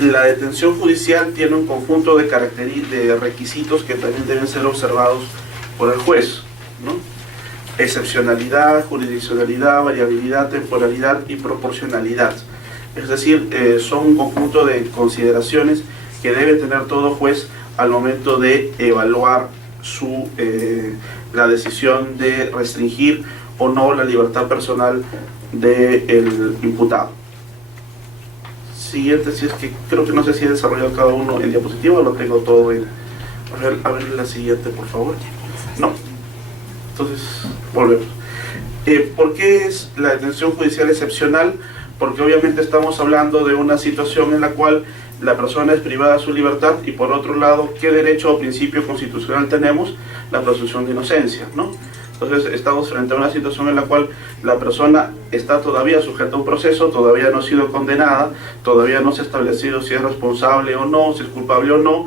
La detención judicial tiene un conjunto de requisitos que también deben ser observados por el juez, ¿no? Excepcionalidad, jurisdiccionalidad, variabilidad, temporalidad y proporcionalidad. Es decir, son un conjunto de consideraciones que debe tener todo juez al momento de evaluar la decisión de restringir o no la libertad personal del imputado. Siguiente, si es que creo que no sé si he desarrollado cada uno en diapositiva o lo tengo todo en... A ver la siguiente, por favor. No. Entonces, volvemos. ¿Por qué es la detención judicial excepcional? Porque obviamente estamos hablando de una situación en la cual la persona es privada de su libertad y, por otro lado, ¿qué derecho o principio constitucional tenemos? La presunción de inocencia, ¿no? Entonces estamos frente a una situación en la cual la persona está todavía sujeta a un proceso, todavía no ha sido condenada, todavía no se ha establecido si es responsable o no, si es culpable o no,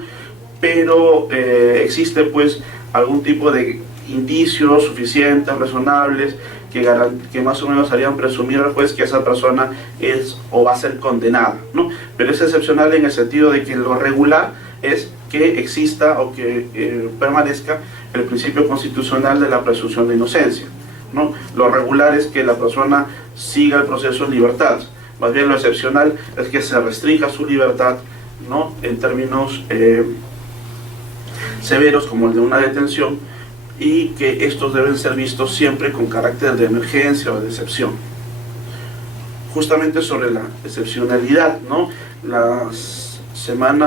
pero existe pues algún tipo de indicios suficientes, razonables, que más o menos harían presumir al juez que esa persona es o va a ser condenada, ¿no? Pero es excepcional en el sentido de que lo regular es que exista o que permanezca el principio constitucional de la presunción de inocencia, ¿no? Lo regular es que la persona siga el proceso en libertad. Más bien lo excepcional es que se restrinja su libertad, ¿no? En términos severos como el de una detención, y que estos deben ser vistos siempre con carácter de emergencia o de excepción. Justamente sobre la excepcionalidad, ¿no?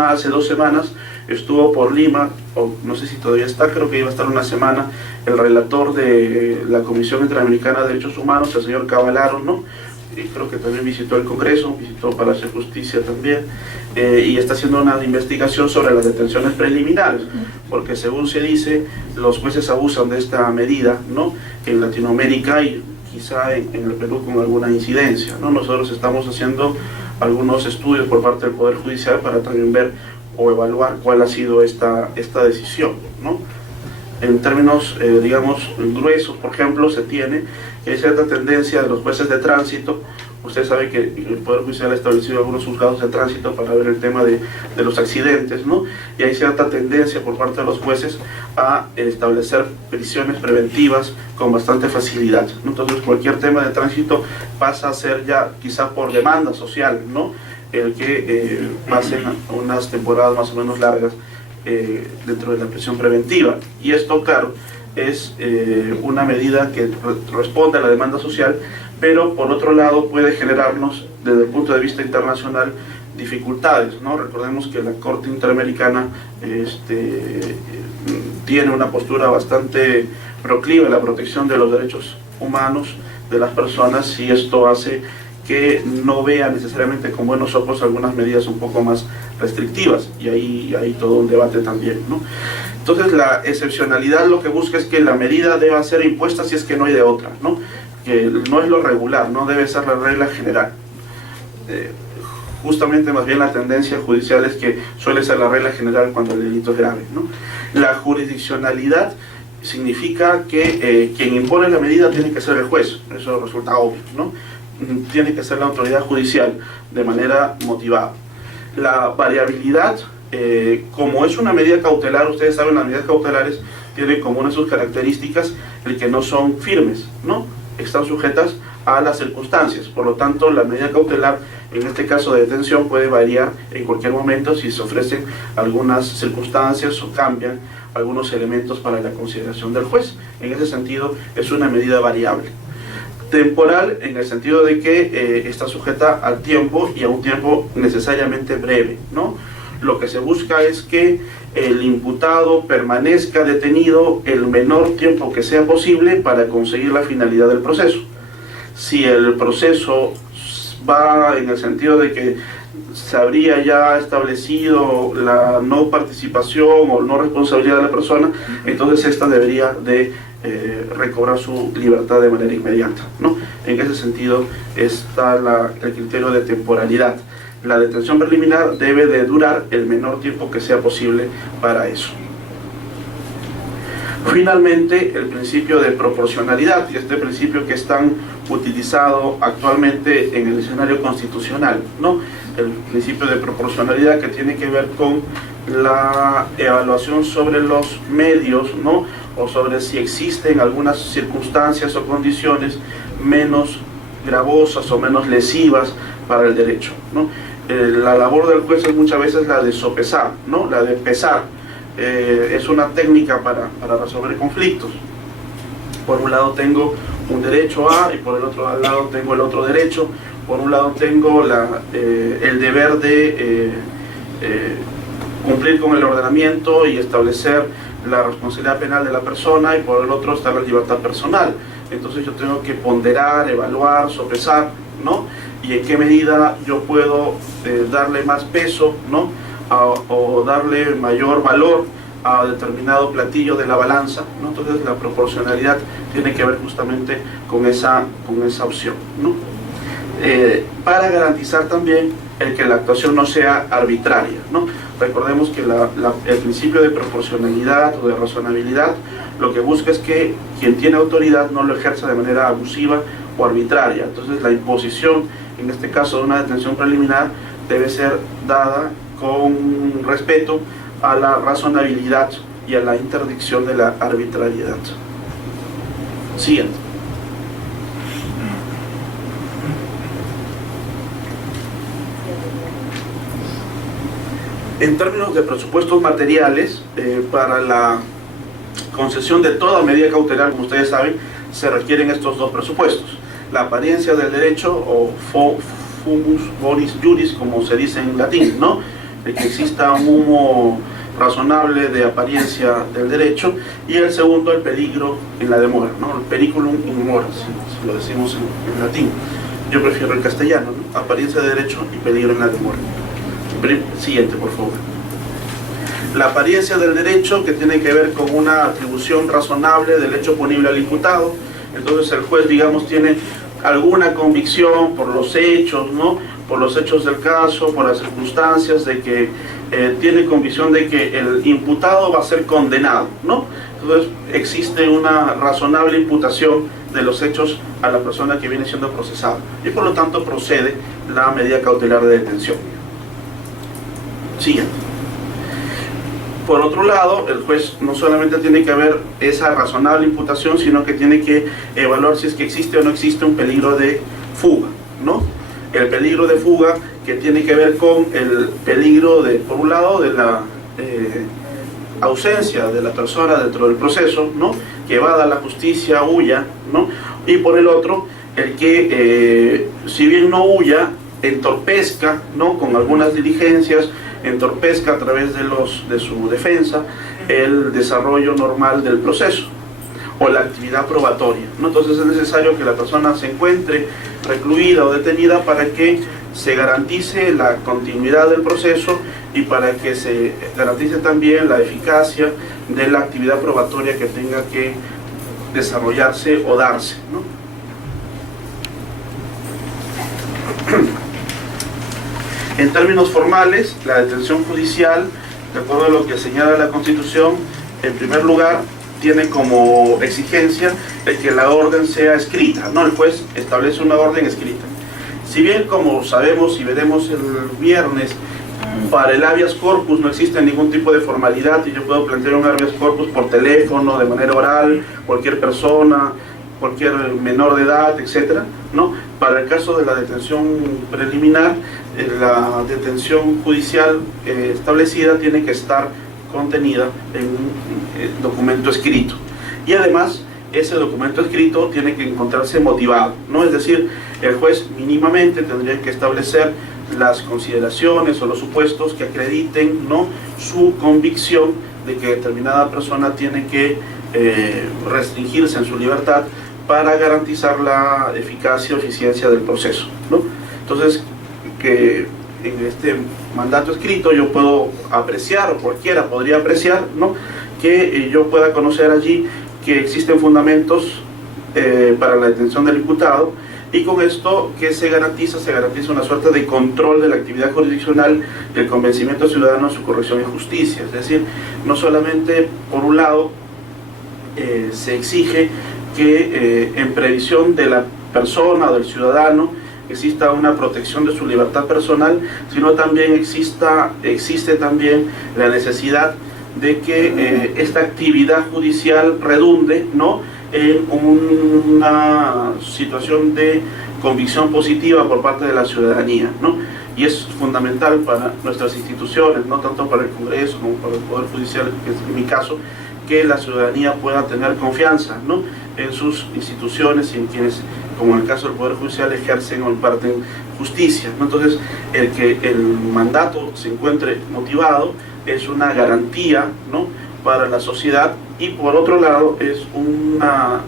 Hace 2 semanas estuvo por Lima, o no sé si todavía está, creo que iba a estar una semana, el relator de la Comisión Interamericana de Derechos Humanos, el señor Cavallaro, ¿no? Y creo que también visitó el Congreso, visitó Palacio de Justicia también, y está haciendo una investigación sobre las detenciones preliminares, porque según se dice, los jueces abusan de esta medida, ¿no? En Latinoamérica y quizá en el Perú con alguna incidencia, ¿no? Nosotros estamos haciendo algunos estudios por parte del Poder Judicial para también ver o evaluar cuál ha sido esta decisión, ¿no? En términos, digamos, gruesos, por ejemplo, se tiene que hay cierta tendencia de los jueces de tránsito. Usted sabe que el Poder Judicial ha establecido algunos juzgados de tránsito para ver el tema de los accidentes, ¿no? Y hay cierta tendencia por parte de los jueces a establecer prisiones preventivas con bastante facilidad, ¿no? Entonces cualquier tema de tránsito pasa a ser ya quizá por demanda social, ¿no? El que pasen unas temporadas más o menos largas dentro de la prisión preventiva. Y esto, claro, es una medida que responde a la demanda social, pero por otro lado puede generarnos, desde el punto de vista internacional, dificultades, ¿no? Recordemos que la Corte Interamericana tiene una postura bastante proclive a la protección de los derechos humanos de las personas, y esto hace que no vea necesariamente con buenos ojos algunas medidas un poco más restrictivas, y ahí hay todo un debate también, ¿no? Entonces la excepcionalidad lo que busca es que la medida deba ser impuesta si es que no hay de otra, ¿no? Que no es lo regular, no debe ser la regla general. Justamente más bien la tendencia judicial es que suele ser la regla general cuando el delito es grave, ¿no? La jurisdiccionalidad significa que quien impone la medida tiene que ser el juez, eso resulta obvio, ¿no? Tiene que ser la autoridad judicial de manera motivada. La variabilidad, como es una medida cautelar, ustedes saben, las medidas cautelares tienen como una de sus características el que no son firmes, ¿no? Están sujetas a las circunstancias. Por lo tanto, la medida cautelar, en este caso de detención, puede variar en cualquier momento si se ofrecen algunas circunstancias o cambian algunos elementos para la consideración del juez. En ese sentido, es una medida variable. Temporal, en el sentido de que está sujeta al tiempo, y a un tiempo necesariamente breve, ¿no? Lo que se busca es que el imputado permanezca detenido el menor tiempo que sea posible para conseguir la finalidad del proceso. Si el proceso va en el sentido de que se habría ya establecido la no participación o no responsabilidad de la persona, entonces esta debería de recobrar su libertad de manera inmediata, ¿no? En ese sentido está el criterio de temporalidad. La detención preliminar debe de durar el menor tiempo que sea posible para eso. Finalmente, el principio de proporcionalidad, y este principio que es tan utilizado actualmente en el escenario constitucional, ¿no? El principio de proporcionalidad, que tiene que ver con la evaluación sobre los medios, ¿no? O sobre si existen algunas circunstancias o condiciones menos gravosas o menos lesivas para el derecho, ¿no? La labor del juez es muchas veces la de sopesar, ¿no? La de pesar. Es una técnica para resolver conflictos. Por un lado tengo un derecho A y por el otro lado tengo el otro derecho. Por un lado tengo el deber de cumplir con el ordenamiento y establecer la responsabilidad penal de la persona, y por el otro está la libertad personal. Entonces yo tengo que ponderar, evaluar, sopesar, ¿no? Y en qué medida yo puedo darle más peso, ¿no? O darle mayor valor a determinado platillo de la balanza, ¿no? Entonces la proporcionalidad tiene que ver justamente con esa opción, ¿no? Para garantizar también el que la actuación no sea arbitraria, ¿no? Recordemos que el principio de proporcionalidad o de razonabilidad lo que busca es que quien tiene autoridad no lo ejerza de manera abusiva o arbitraria. Entonces la imposición, en este caso de una detención preliminar, debe ser dada con respeto a la razonabilidad y a la interdicción de la arbitrariedad. Siguiente. En términos de presupuestos materiales, para la concesión de toda medida cautelar, como ustedes saben, se requieren estos dos presupuestos: la apariencia del derecho, o fumus bonis juris, como se dice en latín, ¿no? De que exista un humo razonable de apariencia del derecho, y el segundo, el peligro en la demora, ¿no? El periculum in mora, si lo decimos en latín. Yo prefiero el castellano, ¿no? Apariencia de derecho y peligro en la demora. Siguiente, por favor. La apariencia del derecho, que tiene que ver con una atribución razonable del hecho punible al imputado. Entonces el juez, digamos, tiene alguna convicción por los hechos, ¿no? Por los hechos del caso, por las circunstancias, de que tiene convicción de que el imputado va a ser condenado, ¿no? Entonces existe una razonable imputación de los hechos a la persona que viene siendo procesada, y por lo tanto procede la medida cautelar de detención. Siguiente. Por otro lado, el juez no solamente tiene que ver esa razonable imputación, sino que tiene que evaluar si es que existe o no existe un peligro de fuga, ¿no? El peligro de fuga, que tiene que ver con el peligro de, por un lado, de la ausencia de la persona dentro del proceso, ¿no? Que evada la justicia, huya, ¿no? Y por el otro, el que, si bien no huya, entorpezca, ¿no? Con algunas diligencias, entorpezca a través de su defensa el desarrollo normal del proceso o la actividad probatoria, ¿no? Entonces es necesario que la persona se encuentre recluida o detenida para que se garantice la continuidad del proceso y para que se garantice también la eficacia de la actividad probatoria que tenga que desarrollarse o darse, ¿no? En términos formales, la detención judicial, de acuerdo a lo que señala la Constitución, en primer lugar, tiene como exigencia el que la orden sea escrita, ¿no? El juez establece una orden escrita. Si bien, como sabemos y veremos el viernes, para el habeas corpus no existe ningún tipo de formalidad, y yo puedo plantear un habeas corpus por teléfono, de manera oral, cualquier persona, cualquier menor de edad, etcétera, ¿no? Para el caso de la detención preliminar, la detención judicial establecida tiene que estar contenida en un documento escrito, y además ese documento escrito tiene que encontrarse motivado, ¿no? Es decir, el juez mínimamente tendría que establecer las consideraciones o los supuestos que acrediten, ¿no?, su convicción de que determinada persona tiene que restringirse en su libertad para garantizar la eficacia o eficiencia del proceso, ¿no? Entonces, que en este mandato escrito yo puedo apreciar, o cualquiera podría apreciar, ¿no?, que yo pueda conocer allí que existen fundamentos para la detención del imputado, y con esto que se garantiza una suerte de control de la actividad jurisdiccional y el convencimiento ciudadano de su corrección y justicia. Es decir, no solamente, por un lado, se exige que en previsión de la persona o del ciudadano exista una protección de su libertad personal, sino también existe también la necesidad de que esta actividad judicial redunde, ¿no?, en una situación de convicción positiva por parte de la ciudadanía, ¿no? Y es fundamental para nuestras instituciones, no tanto para el Congreso como para el Poder Judicial, que es en mi caso, que la ciudadanía pueda tener confianza, ¿no?, en sus instituciones y en quienes, como en el caso del Poder Judicial, ejercen o imparten justicia, ¿no? Entonces, el que el mandato se encuentre motivado es una garantía, ¿no?, para la sociedad, y por otro lado es una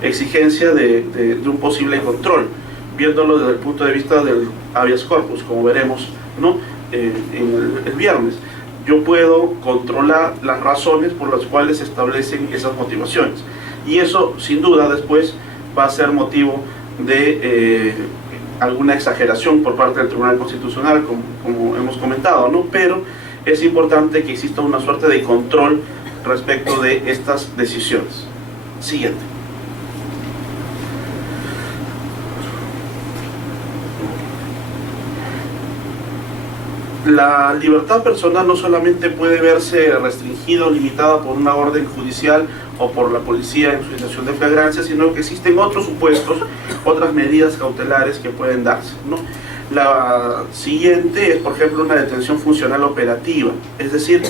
exigencia de un posible control, viéndolo desde el punto de vista del habeas corpus, como veremos, ¿no?, el viernes. Yo puedo controlar las razones por las cuales se establecen esas motivaciones, y eso sin duda después va a ser motivo de alguna exageración por parte del Tribunal Constitucional, como hemos comentado, ¿no? Pero es importante que exista una suerte de control respecto de estas decisiones. Siguiente. La libertad personal no solamente puede verse restringida o limitada por una orden judicial o por la policía en su situación de flagrancia, sino que existen otros supuestos, otras medidas cautelares que pueden darse, ¿no? La siguiente es, por ejemplo, una detención funcional operativa, es decir,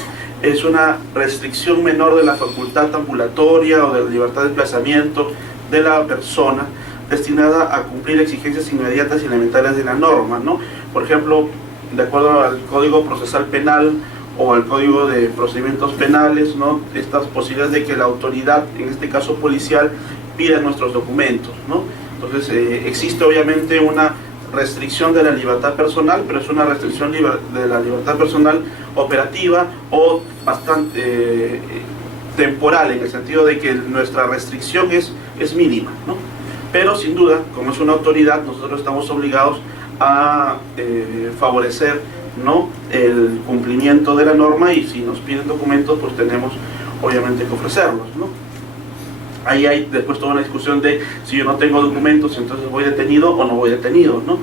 es una restricción menor de la facultad ambulatoria o de la libertad de desplazamiento de la persona, destinada a cumplir exigencias inmediatas y elementales de la norma, ¿no? Por ejemplo, de acuerdo al Código Procesal Penal o al Código de Procedimientos Penales, ¿no? Estas posibilidades de que la autoridad, en este caso policial, pida nuestros documentos, ¿no? Entonces, existe obviamente una restricción de la libertad personal, pero es una restricción de la libertad personal operativa o bastante temporal, en el sentido de que nuestra restricción es mínima, ¿no? Pero sin duda, como es una autoridad, nosotros estamos obligados a favorecer, ¿no?, el cumplimiento de la norma, y si nos piden documentos, pues tenemos obviamente que ofrecerlos, ¿no? Ahí hay después toda una discusión de si yo no tengo documentos, entonces voy detenido o no voy detenido, ¿no?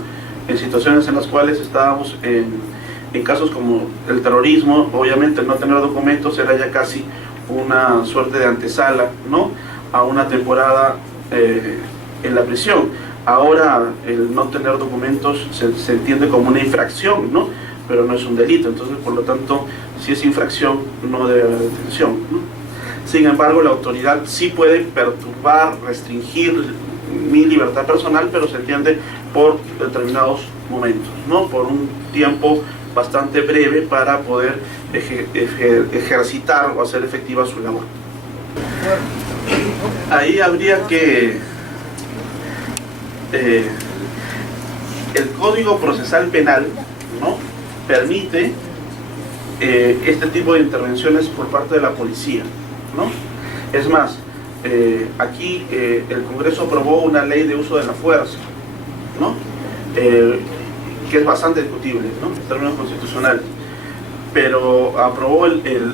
En situaciones en las cuales estábamos en casos como el terrorismo, obviamente el no tener documentos era ya casi una suerte de antesala, ¿no?, a una temporada en la prisión. Ahora el no tener documentos se entiende como una infracción, ¿no?, pero no es un delito. Entonces, por lo tanto, si es infracción, no debe haber detención, ¿no? Sin embargo, la autoridad sí puede perturbar, restringir mi libertad personal, pero se entiende por determinados momentos, ¿no?, por un tiempo bastante breve para poder ejercitar o hacer efectiva su labor. Ahí habría que... el Código Procesal Penal, ¿no?, permite este tipo de intervenciones por parte de la policía, ¿no? Es más, aquí el Congreso aprobó una ley de uso de la fuerza, ¿no?, que es bastante discutible, ¿no?, en términos constitucionales, pero aprobó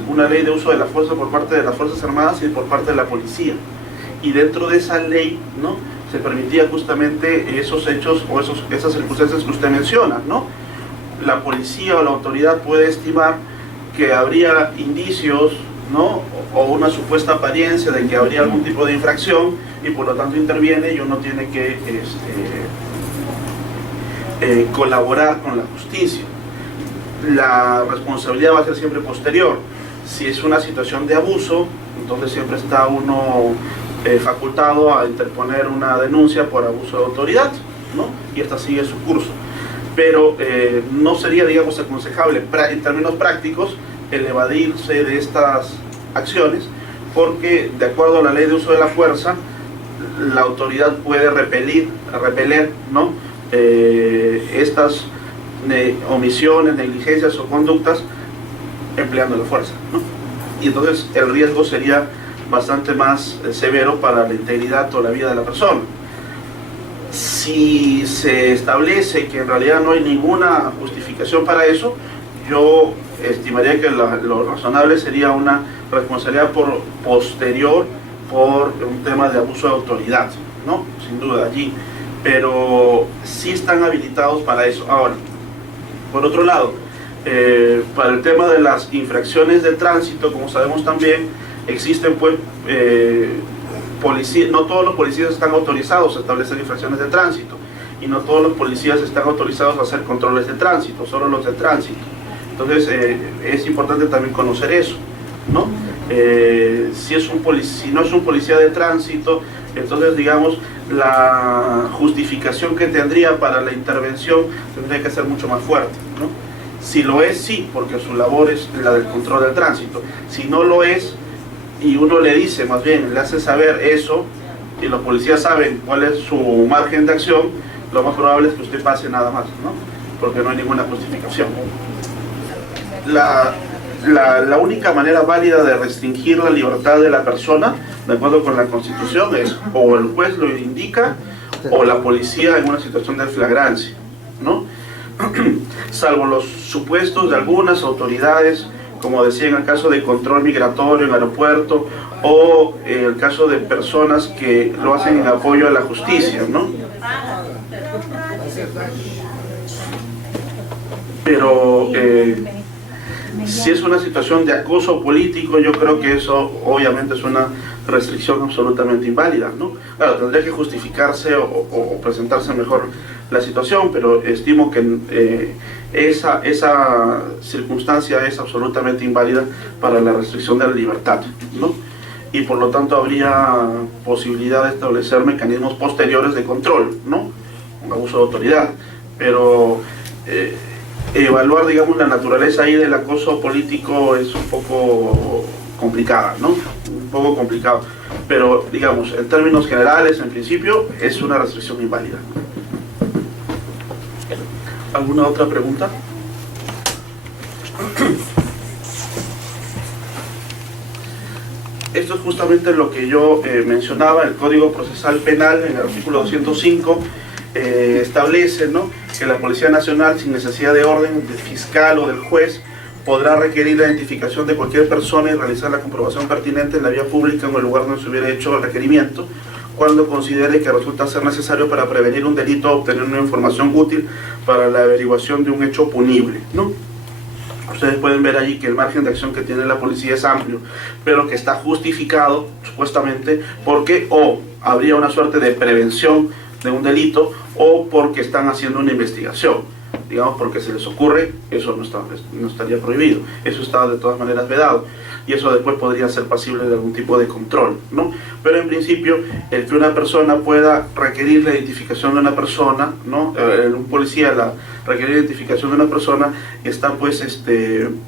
una ley de uso de la fuerza por parte de las Fuerzas Armadas y por parte de la policía, y dentro de esa ley, ¿no?, se permitía justamente esos hechos o esas circunstancias que usted menciona, ¿no? La policía o la autoridad puede estimar que habría indicios, ¿no?, o una supuesta apariencia de que habría algún tipo de infracción, y por lo tanto interviene, y uno tiene que colaborar con la justicia. La responsabilidad va a ser siempre posterior. Si es una situación de abuso, entonces siempre está uno facultado a interponer una denuncia por abuso de autoridad, ¿no?, y esta sigue su curso. Pero no sería, digamos, aconsejable en términos prácticos el evadirse de estas acciones, porque de acuerdo a la ley de uso de la fuerza, la autoridad puede repeler, ¿no?, estas omisiones, negligencias o conductas empleando la fuerza, ¿no? Y entonces el riesgo sería bastante más severo para la integridad o la vida de la persona. Si se establece que en realidad no hay ninguna justificación para eso, yo estimaría que lo razonable sería una responsabilidad posterior por un tema de abuso de autoridad, ¿no?, sin duda allí, pero sí están habilitados para eso. Ahora, por otro lado, para el tema de las infracciones de tránsito, como sabemos también, existen pues no todos los policías están autorizados a establecer infracciones de tránsito, y no todos los policías están autorizados a hacer controles de tránsito, solo los de tránsito. Entonces es importante también conocer eso, ¿no? Si no es un policía de tránsito, entonces, digamos, la justificación que tendría para la intervención tendría que ser mucho más fuerte, ¿no? Si lo es, sí, porque su labor es la del control del tránsito. Si no lo es, y uno le dice, más bien, le hace saber eso, y los policías saben cuál es su margen de acción, lo más probable es que usted pase nada más, ¿no?, porque no hay ninguna justificación. La única manera válida de restringir la libertad de la persona, de acuerdo con la Constitución, es o el juez lo indica o la policía en una situación de flagrancia, ¿no? Salvo los supuestos de algunas autoridades, como decía en el caso de control migratorio en el aeropuerto, o el caso de personas que lo hacen en apoyo a la justicia, ¿no? Pero si es una situación de acoso político, yo creo que eso obviamente es una restricción absolutamente inválida, ¿no? Claro, tendría que justificarse o presentarse mejor la situación, pero estimo que esa circunstancia es absolutamente inválida para la restricción de la libertad, ¿no? Y por lo tanto habría posibilidad de establecer mecanismos posteriores de control, ¿no? Un abuso de autoridad, pero evaluar, digamos, la naturaleza ahí del acoso político es un poco complicada, ¿no? Un poco complicado, pero digamos, en términos generales, en principio, es una restricción inválida. ¿Alguna otra pregunta? Esto es justamente lo que yo mencionaba. El Código Procesal Penal, en el artículo 205, establece, ¿no?, que la Policía Nacional, sin necesidad de orden del fiscal o del juez, podrá requerir la identificación de cualquier persona y realizar la comprobación pertinente en la vía pública o en el lugar donde se hubiera hecho el requerimiento, cuando considere que resulta ser necesario para prevenir un delito o obtener una información útil para la averiguación de un hecho punible, ¿no? Ustedes pueden ver allí que el margen de acción que tiene la policía es amplio, pero que está justificado, supuestamente, porque o habría una suerte de prevención de un delito o porque están haciendo una investigación. Digamos, porque se les ocurre, eso no estaría prohibido, eso está de todas maneras vedado, y eso después podría ser pasible de algún tipo de control, ¿no? Pero en principio, el que una persona pueda requerir la identificación de una persona, ¿no? Un policía requerir la identificación de una persona está pues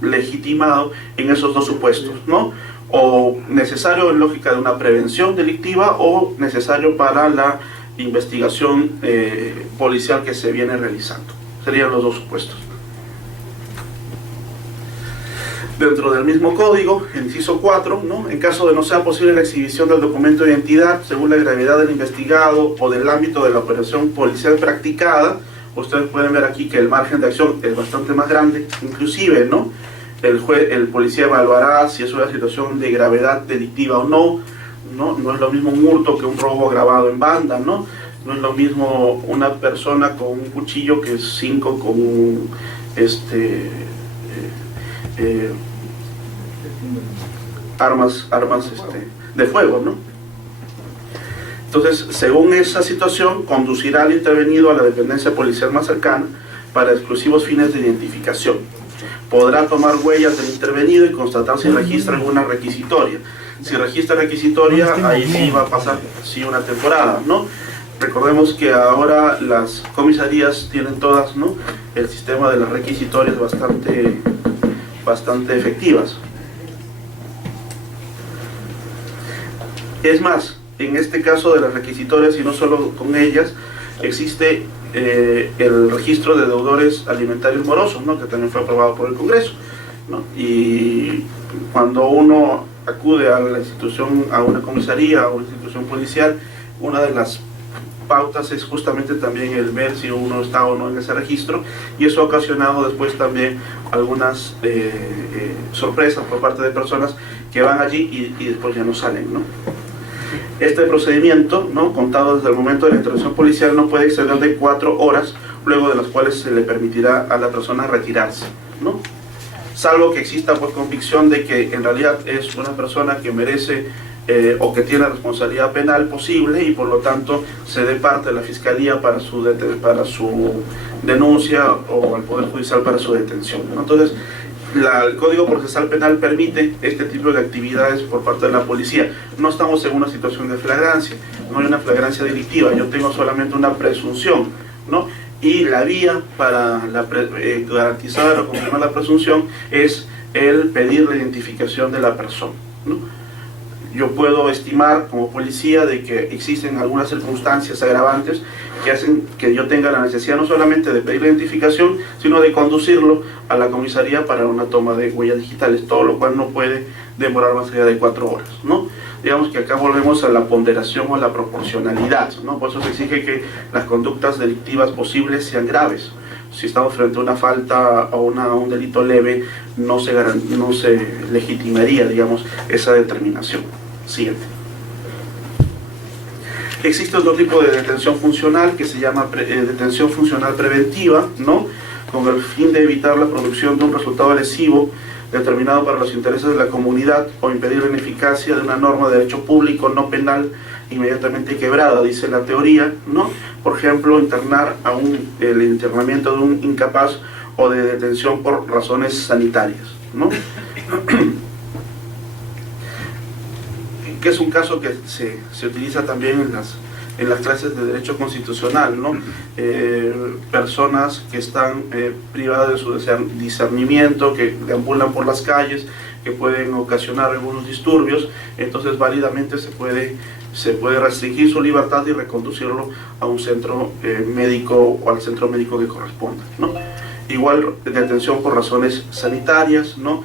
legitimado en esos dos supuestos, ¿no? O necesario en lógica de una prevención delictiva o necesario para la investigación policial que se viene realizando. Serían los dos supuestos. Dentro del mismo código, el inciso 4, ¿no?, en caso de no sea posible la exhibición del documento de identidad, según la gravedad del investigado o del ámbito de la operación policial practicada, ustedes pueden ver aquí que el margen de acción es bastante más grande, inclusive, ¿no?, el policía evaluará si es una situación de gravedad delictiva o no, no es lo mismo un hurto que un robo agravado en banda, ¿no? No es lo mismo una persona con un cuchillo que 5 con armas de fuego, ¿no? Entonces, según esa situación, conducirá al intervenido a la dependencia policial más cercana para exclusivos fines de identificación. Podrá tomar huellas del intervenido y constatar si registra alguna requisitoria. Si registra requisitoria, ahí sí va a pasar una temporada, ¿no? Recordemos que ahora las comisarías tienen todas, ¿no?, el sistema de las requisitorias bastante efectivas. Es más, en este caso de las requisitorias, y no solo con ellas, existe el registro de deudores alimentarios morosos, ¿no?, que también fue aprobado por el Congreso, ¿no? Y cuando uno acude a la institución, a una comisaría o una institución policial, una de las pautas es justamente también el ver si uno está o no en ese registro, y eso ha ocasionado después también algunas sorpresas por parte de personas que van allí y después ya no salen, ¿no? Este procedimiento, ¿no?, contado desde el momento de la intervención policial, no puede exceder de 4 horas, luego de las cuales se le permitirá a la persona retirarse, ¿no? Salvo que exista pues convicción de que en realidad es una persona que merece o que tiene responsabilidad penal posible, y por lo tanto se dé parte de la Fiscalía para su denuncia o al Poder Judicial para su detención, ¿no? Entonces, el Código Procesal Penal permite este tipo de actividades por parte de la policía. No estamos en una situación de flagrancia, no hay una flagrancia delictiva, yo tengo solamente una presunción, ¿no? Y la vía para garantizar o confirmar la presunción es el pedir la identificación de la persona, ¿no? Yo puedo estimar como policía de que existen algunas circunstancias agravantes que hacen que yo tenga la necesidad no solamente de pedir la identificación, sino de conducirlo a la comisaría para una toma de huellas digitales, todo lo cual no puede demorar más allá de 4 horas, ¿no? Digamos que acá volvemos a la ponderación o a la proporcionalidad, ¿no? Por eso se exige que las conductas delictivas posibles sean graves. Si estamos frente a una falta o un delito leve, no se legitimaría, digamos, esa determinación. Siguiente. Existe otro tipo de detención funcional que se llama detención funcional preventiva, ¿no?, con el fin de evitar la producción de un resultado lesivo determinado para los intereses de la comunidad o impedir la ineficacia de una norma de derecho público no penal inmediatamente quebrada, dice la teoría, ¿no? Por ejemplo, internar el internamiento de un incapaz o de detención por razones sanitarias, ¿no? Que es un caso que se utiliza también en las clases de derecho constitucional, ¿no? Personas que están privadas de su discernimiento, que deambulan por las calles, que pueden ocasionar algunos disturbios, entonces válidamente se puede restringir su libertad y reconducirlo a un centro médico o al centro médico que corresponda, ¿no? Igual detención por razones sanitarias, ¿no?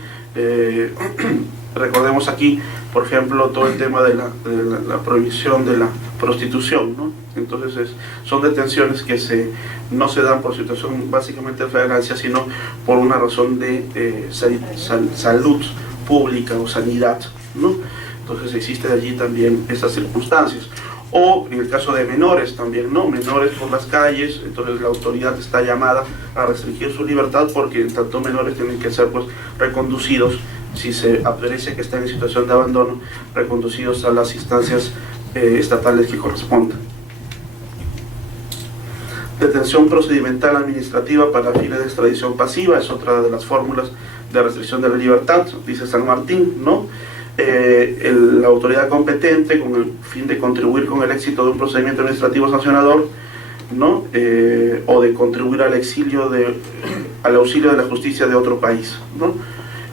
Recordemos aquí, por ejemplo, todo el tema de la prohibición de la prostitución, ¿no? Entonces son detenciones que no se dan por situación básicamente de flagrancia, sino por una razón de salud pública o sanidad, ¿no? Entonces existe allí también esas circunstancias. O en el caso de menores también, ¿no? Menores por las calles, entonces la autoridad está llamada a restringir su libertad porque en tanto menores tienen que ser pues reconducidos, si se aparece que están en situación de abandono, reconducidos a las instancias estatales que correspondan. Detención procedimental administrativa para fines de extradición pasiva es otra de las fórmulas de restricción de la libertad, dice San Martín, ¿no? La autoridad competente con el fin de contribuir con el éxito de un procedimiento administrativo sancionador, ¿no? O de contribuir al auxilio de la justicia de otro país, ¿no?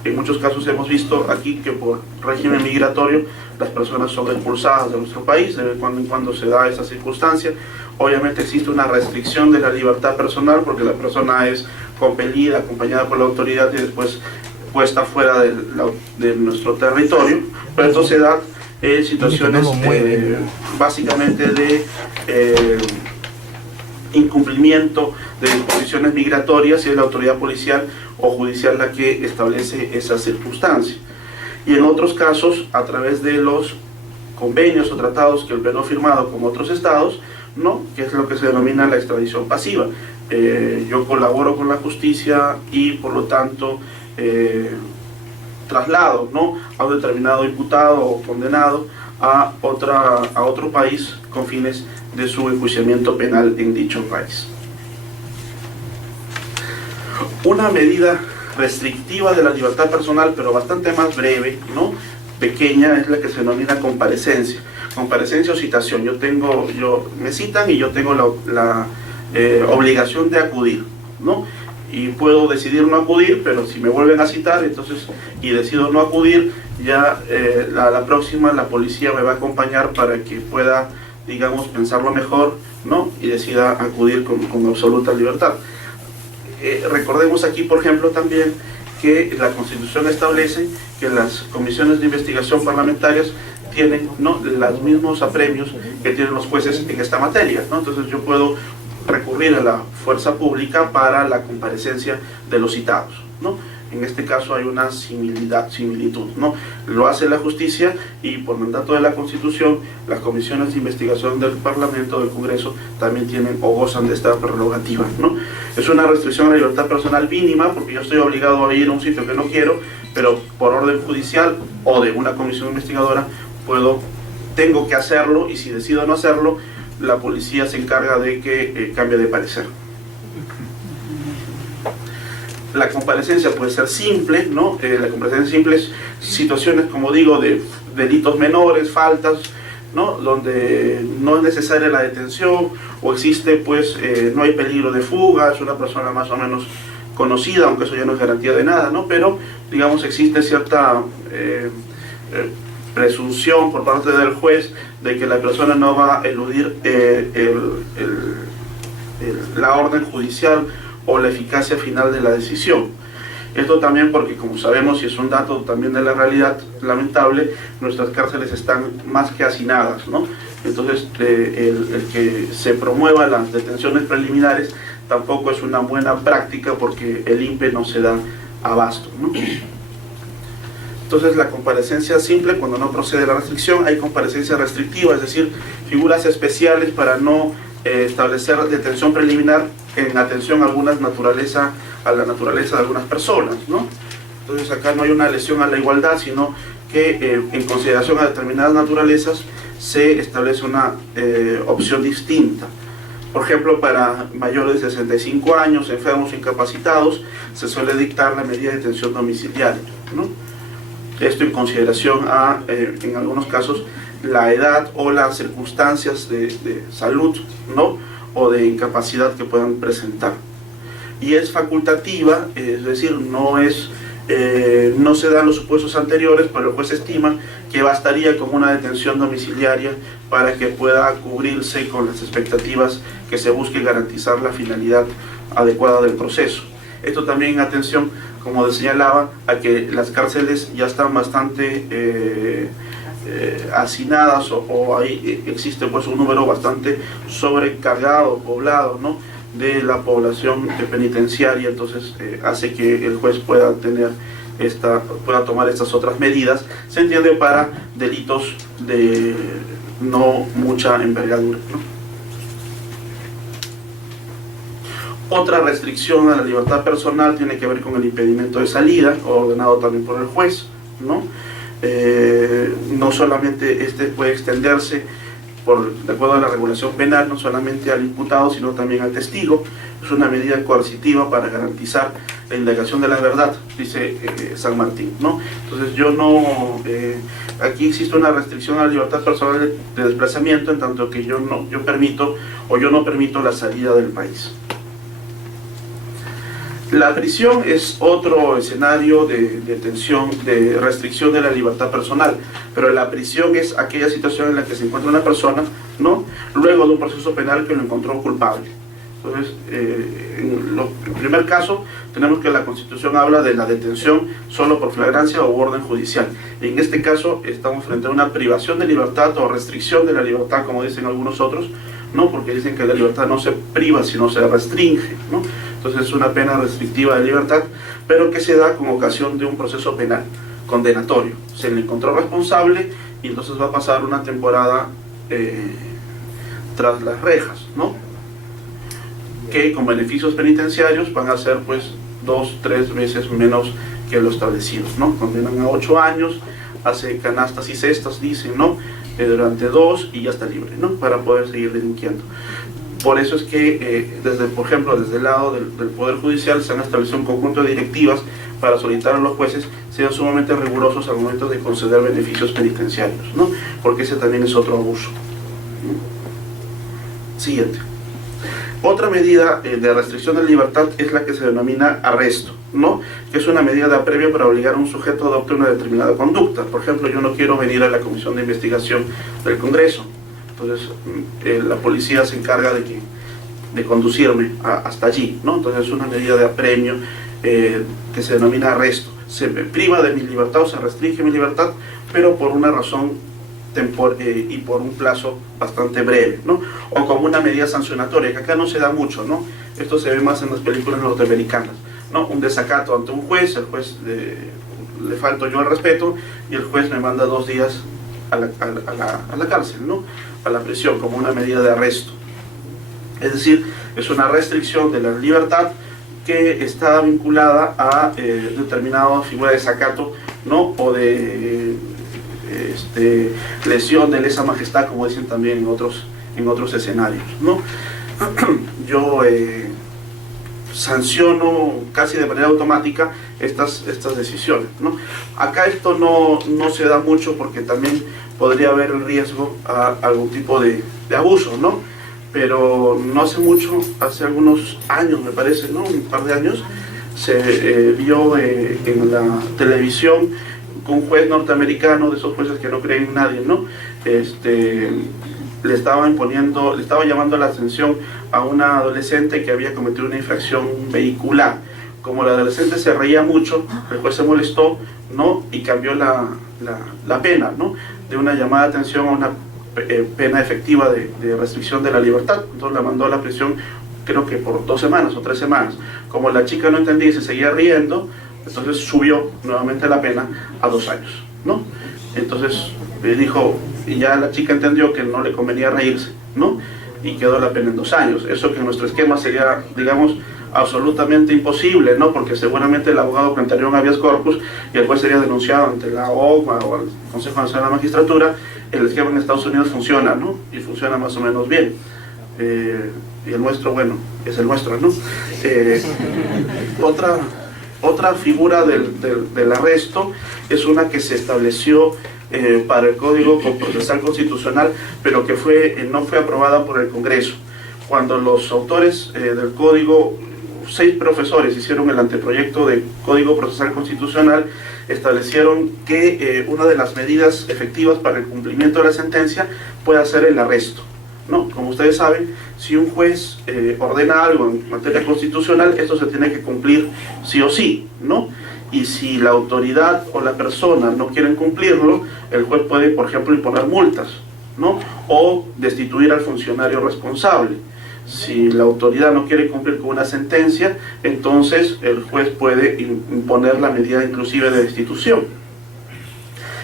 En muchos casos hemos visto aquí que por régimen migratorio las personas son expulsadas de nuestro país, de cuando en cuando se da esa circunstancia. Obviamente existe una restricción de la libertad personal porque la persona es compelida, acompañada por la autoridad y después puesta fuera de nuestro territorio, pero esto se da en situaciones básicamente de incumplimiento de disposiciones migratorias y es la autoridad policial o judicial la que establece esa circunstancia. Y en otros casos, a través de los convenios o tratados que el Perú ha firmado con otros estados, ¿no? Que es lo que se denomina la extradición pasiva. Yo colaboro con la justicia y por lo tanto traslado, ¿no? A un determinado imputado o condenado a otro país con fines de su enjuiciamiento penal en dicho país. Una medida restrictiva de la libertad personal, pero bastante más breve, ¿no? Pequeña, es la que se denomina comparecencia. Comparecencia o citación. Me citan y yo tengo la obligación de acudir, ¿no? Y puedo decidir no acudir, pero si me vuelven a citar, entonces, y decido no acudir, ya la próxima la policía me va a acompañar para que pueda, digamos, pensarlo mejor, ¿no? Y decida acudir con absoluta libertad. Recordemos aquí, por ejemplo, también que la Constitución establece que las comisiones de investigación parlamentarias tienen, ¿no?, los mismos apremios que tienen los jueces en esta materia, ¿no? Entonces yo puedo recurrir a la fuerza pública para la comparecencia de los citados, ¿no? En este caso hay una similitud, ¿no? Lo hace la justicia y por mandato de la Constitución las comisiones de investigación del Parlamento, del Congreso, también tienen o gozan de esta prerrogativa, ¿no? Es una restricción a la libertad personal mínima porque yo estoy obligado a ir a un sitio que no quiero, pero por orden judicial o de una comisión investigadora tengo que hacerlo y si decido no hacerlo, la policía se encarga de que cambie de parecer. La comparecencia puede ser simple, ¿no? La comparecencia simple es situaciones, como digo, de delitos menores, faltas, ¿no? Donde no es necesaria la detención o existe, pues, no hay peligro de fuga, es una persona más o menos conocida, aunque eso ya no es garantía de nada, ¿no? Pero, digamos, existe cierta presunción por parte del juez de que la persona no va a eludir la orden judicial o la eficacia final de la decisión. Esto también porque, como sabemos, y es un dato también de la realidad lamentable, nuestras cárceles están más que hacinadas, ¿no? Entonces, el que se promuevan las detenciones preliminares tampoco es una buena práctica porque el INPE no se da abasto, ¿no? Entonces, la comparecencia simple, cuando no procede la restricción, hay comparecencia restrictiva, es decir, figuras especiales para no establecer detención preliminar en atención a la naturaleza de algunas personas, ¿no? Entonces acá no hay una lesión a la igualdad, sino que en consideración a determinadas naturalezas se establece una opción distinta. Por ejemplo, para mayores de 65 años, enfermos o incapacitados, se suele dictar la medida de detención domiciliaria, ¿no? Esto en consideración a, en algunos casos, la edad o las circunstancias de salud, ¿no?, o de incapacidad que puedan presentar. Y es facultativa, es decir, no se dan los supuestos anteriores, pero el juez estima que bastaría con una detención domiciliaria para que pueda cubrirse con las expectativas que se busque garantizar la finalidad adecuada del proceso. Esto también, atención, como señalaba, a que las cárceles ya están bastante hacinadas o ahí existe pues un número bastante sobrecargado, poblado, ¿no?, de la población penitenciaria. Entonces hace que el juez pueda tomar estas otras medidas, se entiende, para delitos de no mucha envergadura, ¿no? Otra restricción a la libertad personal tiene que ver con el impedimento de salida, ordenado también por el juez, ¿no? No solamente este puede extenderse de acuerdo a la regulación penal, no solamente al imputado, sino también al testigo. Es una medida coercitiva para garantizar la indagación de la verdad, dice San Martín, ¿no? Entonces aquí existe una restricción a la libertad personal de desplazamiento, en tanto que yo no permito la salida del país. La prisión es otro escenario de detención, de restricción de la libertad personal, pero la prisión es aquella situación en la que se encuentra una persona, ¿no?, luego de un proceso penal que lo encontró culpable. Entonces, en el primer caso, tenemos que la Constitución habla de la detención solo por flagrancia o orden judicial. En este caso, estamos frente a una privación de libertad o restricción de la libertad, como dicen algunos otros, ¿no?, porque dicen que la libertad no se priva, sino se restringe, ¿no? Entonces es una pena restrictiva de libertad, pero que se da con ocasión de un proceso penal condenatorio. Se le encontró responsable y entonces va a pasar una temporada tras las rejas, ¿no?, que con beneficios penitenciarios van a ser pues 2-3 veces menos que lo establecido, ¿no? Condenan a 8 años, hace canastas y cestas, dicen, ¿no?, durante 2 y ya está libre, ¿no?, para poder seguir delinquiendo. Por eso es que, por ejemplo, desde el lado del Poder Judicial se han establecido un conjunto de directivas para solicitar a los jueces sean sumamente rigurosos al momento de conceder beneficios penitenciarios, ¿no?, porque ese también es otro abuso. Siguiente. Otra medida de restricción de libertad es la que se denomina arresto, ¿no?, que es una medida de apremio para obligar a un sujeto a adoptar una determinada conducta. Por ejemplo, yo no quiero venir a la Comisión de Investigación del Congreso, entonces la policía se encarga de conducirme hasta allí, ¿no? Entonces es una medida de apremio que se denomina arresto. Se me priva de mi libertad o se restringe mi libertad, pero por una razón y por un plazo bastante breve, ¿no? O como una medida sancionatoria, que acá no se da mucho, ¿no? Esto se ve más en las películas norteamericanas, ¿no? Un desacato ante un juez, el juez le falto yo al respeto y el juez me manda 2 días a la cárcel, ¿no?, a la prisión, como una medida de arresto. Es decir, es una restricción de la libertad que está vinculada a determinada figura de desacato, ¿no?, o de lesión de lesa majestad, como dicen también en otros escenarios, ¿no? Yo sanciono casi de manera automática estas decisiones, ¿no? Acá esto no se da mucho porque también podría haber el riesgo a algún tipo de abuso, ¿no? Pero no hace mucho, hace algunos años me parece, ¿no?, un par de años, se vio en la televisión un juez norteamericano, de esos jueces que no creen en nadie, ¿no?, le estaba llamando la atención a una adolescente que había cometido una infracción vehicular. Como la adolescente se reía mucho, el juez se molestó, ¿no?, y cambió la pena, ¿no?, de una llamada de atención a una pena efectiva de restricción de la libertad. Entonces la mandó a la prisión, creo que por 2 semanas o 3 semanas. Como la chica no entendía y se seguía riendo, entonces subió nuevamente la pena a 2 años, ¿no? Entonces dijo, y ya la chica entendió que no le convenía reírse, ¿no? y quedó la pena en 2 años. Eso que en nuestro esquema sería, digamos, absolutamente imposible, ¿no? Porque seguramente el abogado plantearía un habeas corpus y el juez sería denunciado ante la OMA o el Consejo Nacional de la Magistratura. El esquema en Estados Unidos funciona, ¿no? Y funciona más o menos bien. Y el nuestro, bueno, es el nuestro, ¿no? Otra figura del arresto es una que se estableció para el Código Procesal Constitucional, pero que no fue aprobada por el Congreso. Cuando los autores del Código, 6 profesores hicieron el anteproyecto de Código Procesal Constitucional, establecieron que una de las medidas efectivas para el cumplimiento de la sentencia puede ser el arresto, ¿no? Como ustedes saben, si un juez ordena algo en materia constitucional, esto se tiene que cumplir sí o sí, ¿no? Y si la autoridad o la persona no quieren cumplirlo, el juez puede, por ejemplo, imponer multas, ¿no? O destituir al funcionario responsable. Si la autoridad no quiere cumplir con una sentencia, entonces el juez puede imponer la medida inclusive de destitución.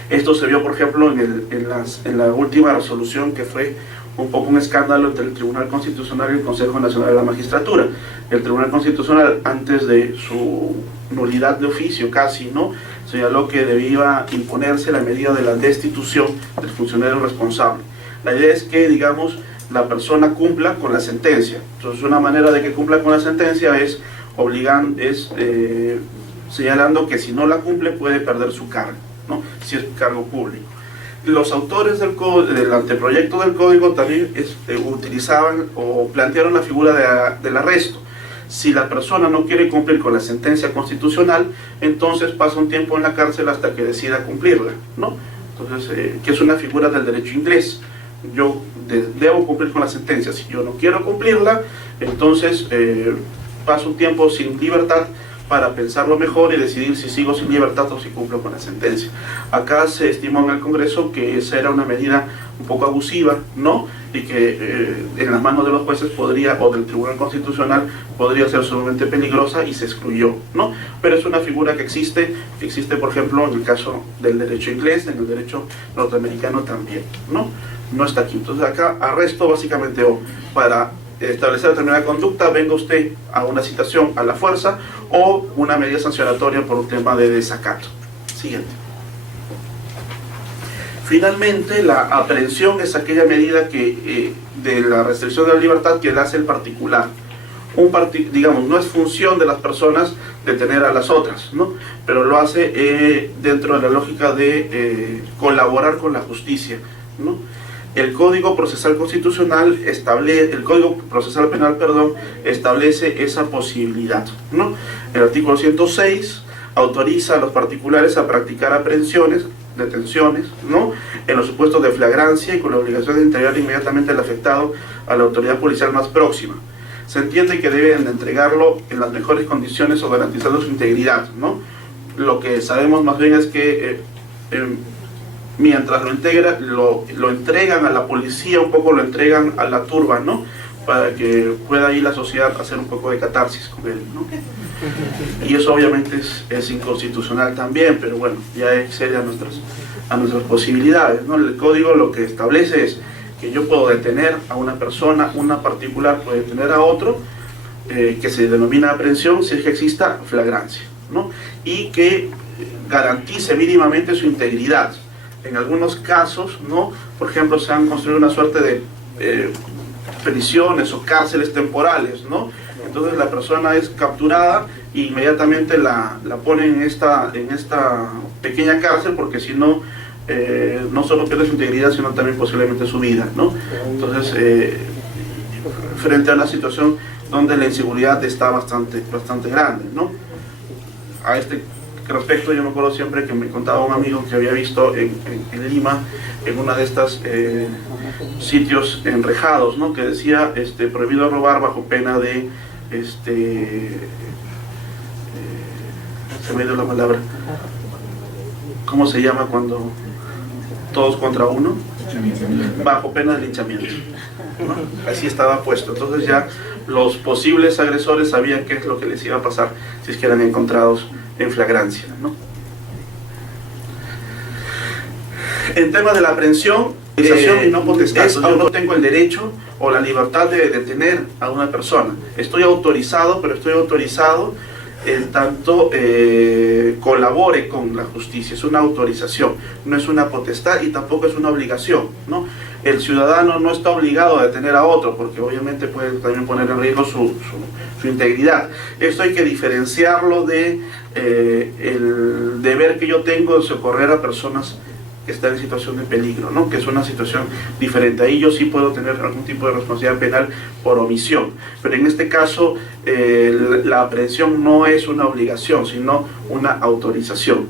Esto se vio, por ejemplo, en la última resolución, que fue un poco un escándalo entre el Tribunal Constitucional y el Consejo Nacional de la Magistratura. El Tribunal Constitucional, antes de su nulidad de oficio casi, ¿no?, señaló que debía imponerse la medida de la destitución del funcionario responsable. La idea es que, digamos, la persona cumpla con la sentencia. Entonces, una manera de que cumpla con la sentencia es señalando que si no la cumple puede perder su cargo, ¿no?, si es cargo público. Los autores del anteproyecto del código también utilizaban o plantearon la figura del arresto. Si la persona no quiere cumplir con la sentencia constitucional, entonces pasa un tiempo en la cárcel hasta que decida cumplirla, ¿no? Entonces, que es una figura del derecho inglés. Yo debo cumplir con la sentencia. Si yo no quiero cumplirla, entonces paso un tiempo sin libertad para pensarlo mejor y decidir si sigo sin libertad o si cumplo con la sentencia. Acá se estimó en el Congreso que esa era una medida un poco abusiva, ¿no?, y que en las manos de los jueces o del Tribunal Constitucional podría ser sumamente peligrosa y se excluyó, ¿no? Pero es una figura que existe, por ejemplo, en el caso del derecho inglés, en el derecho norteamericano también, ¿no? No está aquí. Entonces acá arresto básicamente para establecer determinada conducta, venga usted a una citación a la fuerza o una medida sancionatoria por un tema de desacato. Siguiente. Finalmente, la aprehensión es aquella medida de la restricción de la libertad que la hace el particular. Digamos, no es función de las personas detener a las otras, ¿no?, pero lo hace dentro de la lógica de colaborar con la justicia, ¿no? El Código Procesal Constitucional el Código Procesal Penal, establece esa posibilidad, ¿no? El artículo 106 autoriza a los particulares a practicar aprehensiones, detenciones, ¿no?, en los supuestos de flagrancia y con la obligación de entregar inmediatamente al afectado a la autoridad policial más próxima. Se entiende que deben entregarlo en las mejores condiciones o garantizando su integridad, ¿no? Lo que sabemos más bien es que mientras lo entregan a la policía, un poco lo entregan a la turba, ¿no?, para que pueda ahí la sociedad hacer un poco de catarsis con él, ¿no? Y eso obviamente es inconstitucional también, pero bueno, ya excede a nuestras posibilidades, ¿no? El código lo que establece es que yo puedo detener a una persona, una particular puede detener a otro, que se denomina aprehensión si es que exista flagrancia, ¿no?, y que garantice mínimamente su integridad. En algunos casos, ¿no?, por ejemplo, se han construido una suerte de prisiones o cárceles temporales, ¿no? Entonces la persona es capturada e inmediatamente la ponen en esta pequeña cárcel, porque si no, no solo pierde su integridad, sino también posiblemente su vida, ¿no? Entonces, frente a una situación donde la inseguridad está bastante grande, ¿no? A este respecto, yo me acuerdo siempre que me contaba un amigo que había visto en Lima, en una de estas sitios enrejados, ¿no?, que decía prohibido robar bajo pena de se me ha ido la palabra, ¿cómo se llama cuando todos contra uno? Bajo pena de linchamiento, ¿no? Así estaba puesto. Entonces ya los posibles agresores sabían qué es lo que les iba a pasar si es que eran encontrados en flagrancia, ¿no? En tema de la aprehensión, Y no potestad. Yo no tengo el derecho o la libertad de detener a una persona. Estoy autorizado, pero estoy autorizado en tanto colabore con la justicia. Es una autorización, no es una potestad y tampoco es una obligación, ¿no? El ciudadano no está obligado a detener a otro, porque obviamente puede también poner en riesgo su integridad. Esto hay que diferenciarlo de el deber que yo tengo de socorrer a personas que están en situación de peligro, ¿no? Que es una situación diferente. Ahí yo sí puedo tener algún tipo de responsabilidad penal por omisión, pero en este caso la aprehensión no es una obligación, sino una autorización.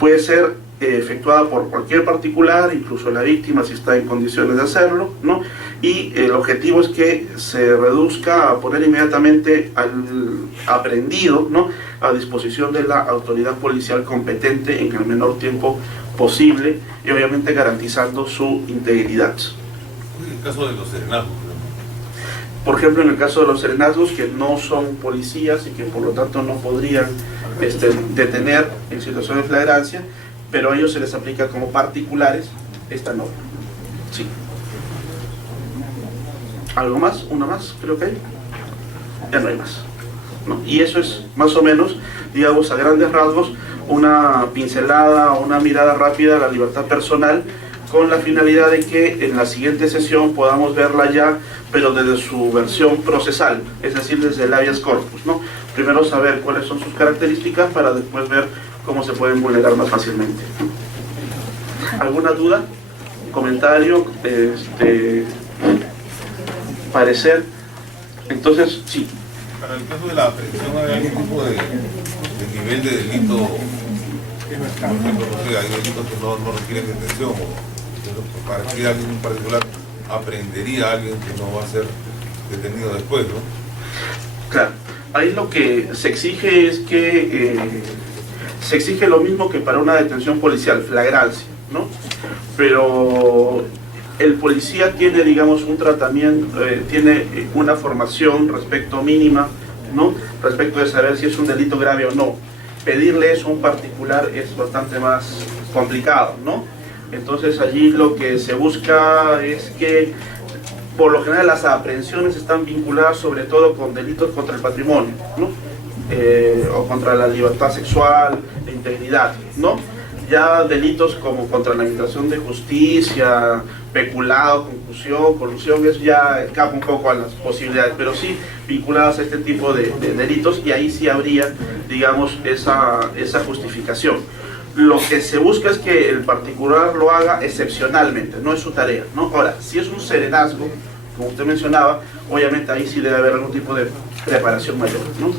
Puede ser efectuada por cualquier particular, incluso la víctima si está en condiciones de hacerlo, ¿no? Y el objetivo es que se reduzca a poner inmediatamente al aprehendido, ¿no?, a disposición de la autoridad policial competente en el menor tiempo posible y obviamente garantizando su integridad. En el caso de los serenazgos, por ejemplo, en el caso de los serenazgos que no son policías y que por lo tanto no podrían detener en situación de flagrancia, pero a ellos se les aplica como particulares esta norma. Sí. ¿Algo más? ¿Una más? Creo que hay. Ya no hay más, ¿no? Y eso es más o menos, digamos, a grandes rasgos, una pincelada o una mirada rápida a la libertad personal, con la finalidad de que en la siguiente sesión podamos verla ya, pero desde su versión procesal, es decir, desde el habeas corpus, ¿no? Primero saber cuáles son sus características para después ver cómo se pueden vulnerar más fácilmente. ¿Alguna duda? ¿Comentario? ¿Parecer? Entonces, sí. Para el caso de la aprehensión, ¿hay algún tipo de nivel de delito? Por ejemplo, no sé, hay delitos que no requieren detención, o para que alguien en particular aprehendería a alguien que no va a ser detenido después, ¿no? Claro, ahí lo que se exige es que se exige lo mismo que para una detención policial, flagrancia, ¿no? Pero el policía tiene, digamos, un tratamiento, tiene una formación respecto mínima, ¿no?, respecto de saber si es un delito grave o no. Pedirle eso a un particular es bastante más complicado, ¿no? Entonces allí lo que se busca es que, por lo general, las aprehensiones están vinculadas sobre todo con delitos contra el patrimonio, ¿no? O contra la libertad sexual, la integridad, ¿no? Ya delitos como contra la administración de justicia, peculado, concusión, colusión, eso ya escapa un poco a las posibilidades, pero sí vinculadas a este tipo de delitos, y ahí sí habría, digamos, esa justificación. Lo que se busca es que el particular lo haga excepcionalmente, no es su tarea, ¿no? Ahora, si es un serenazgo, como usted mencionaba, obviamente ahí sí debe haber algún tipo de preparación mayor, ¿no?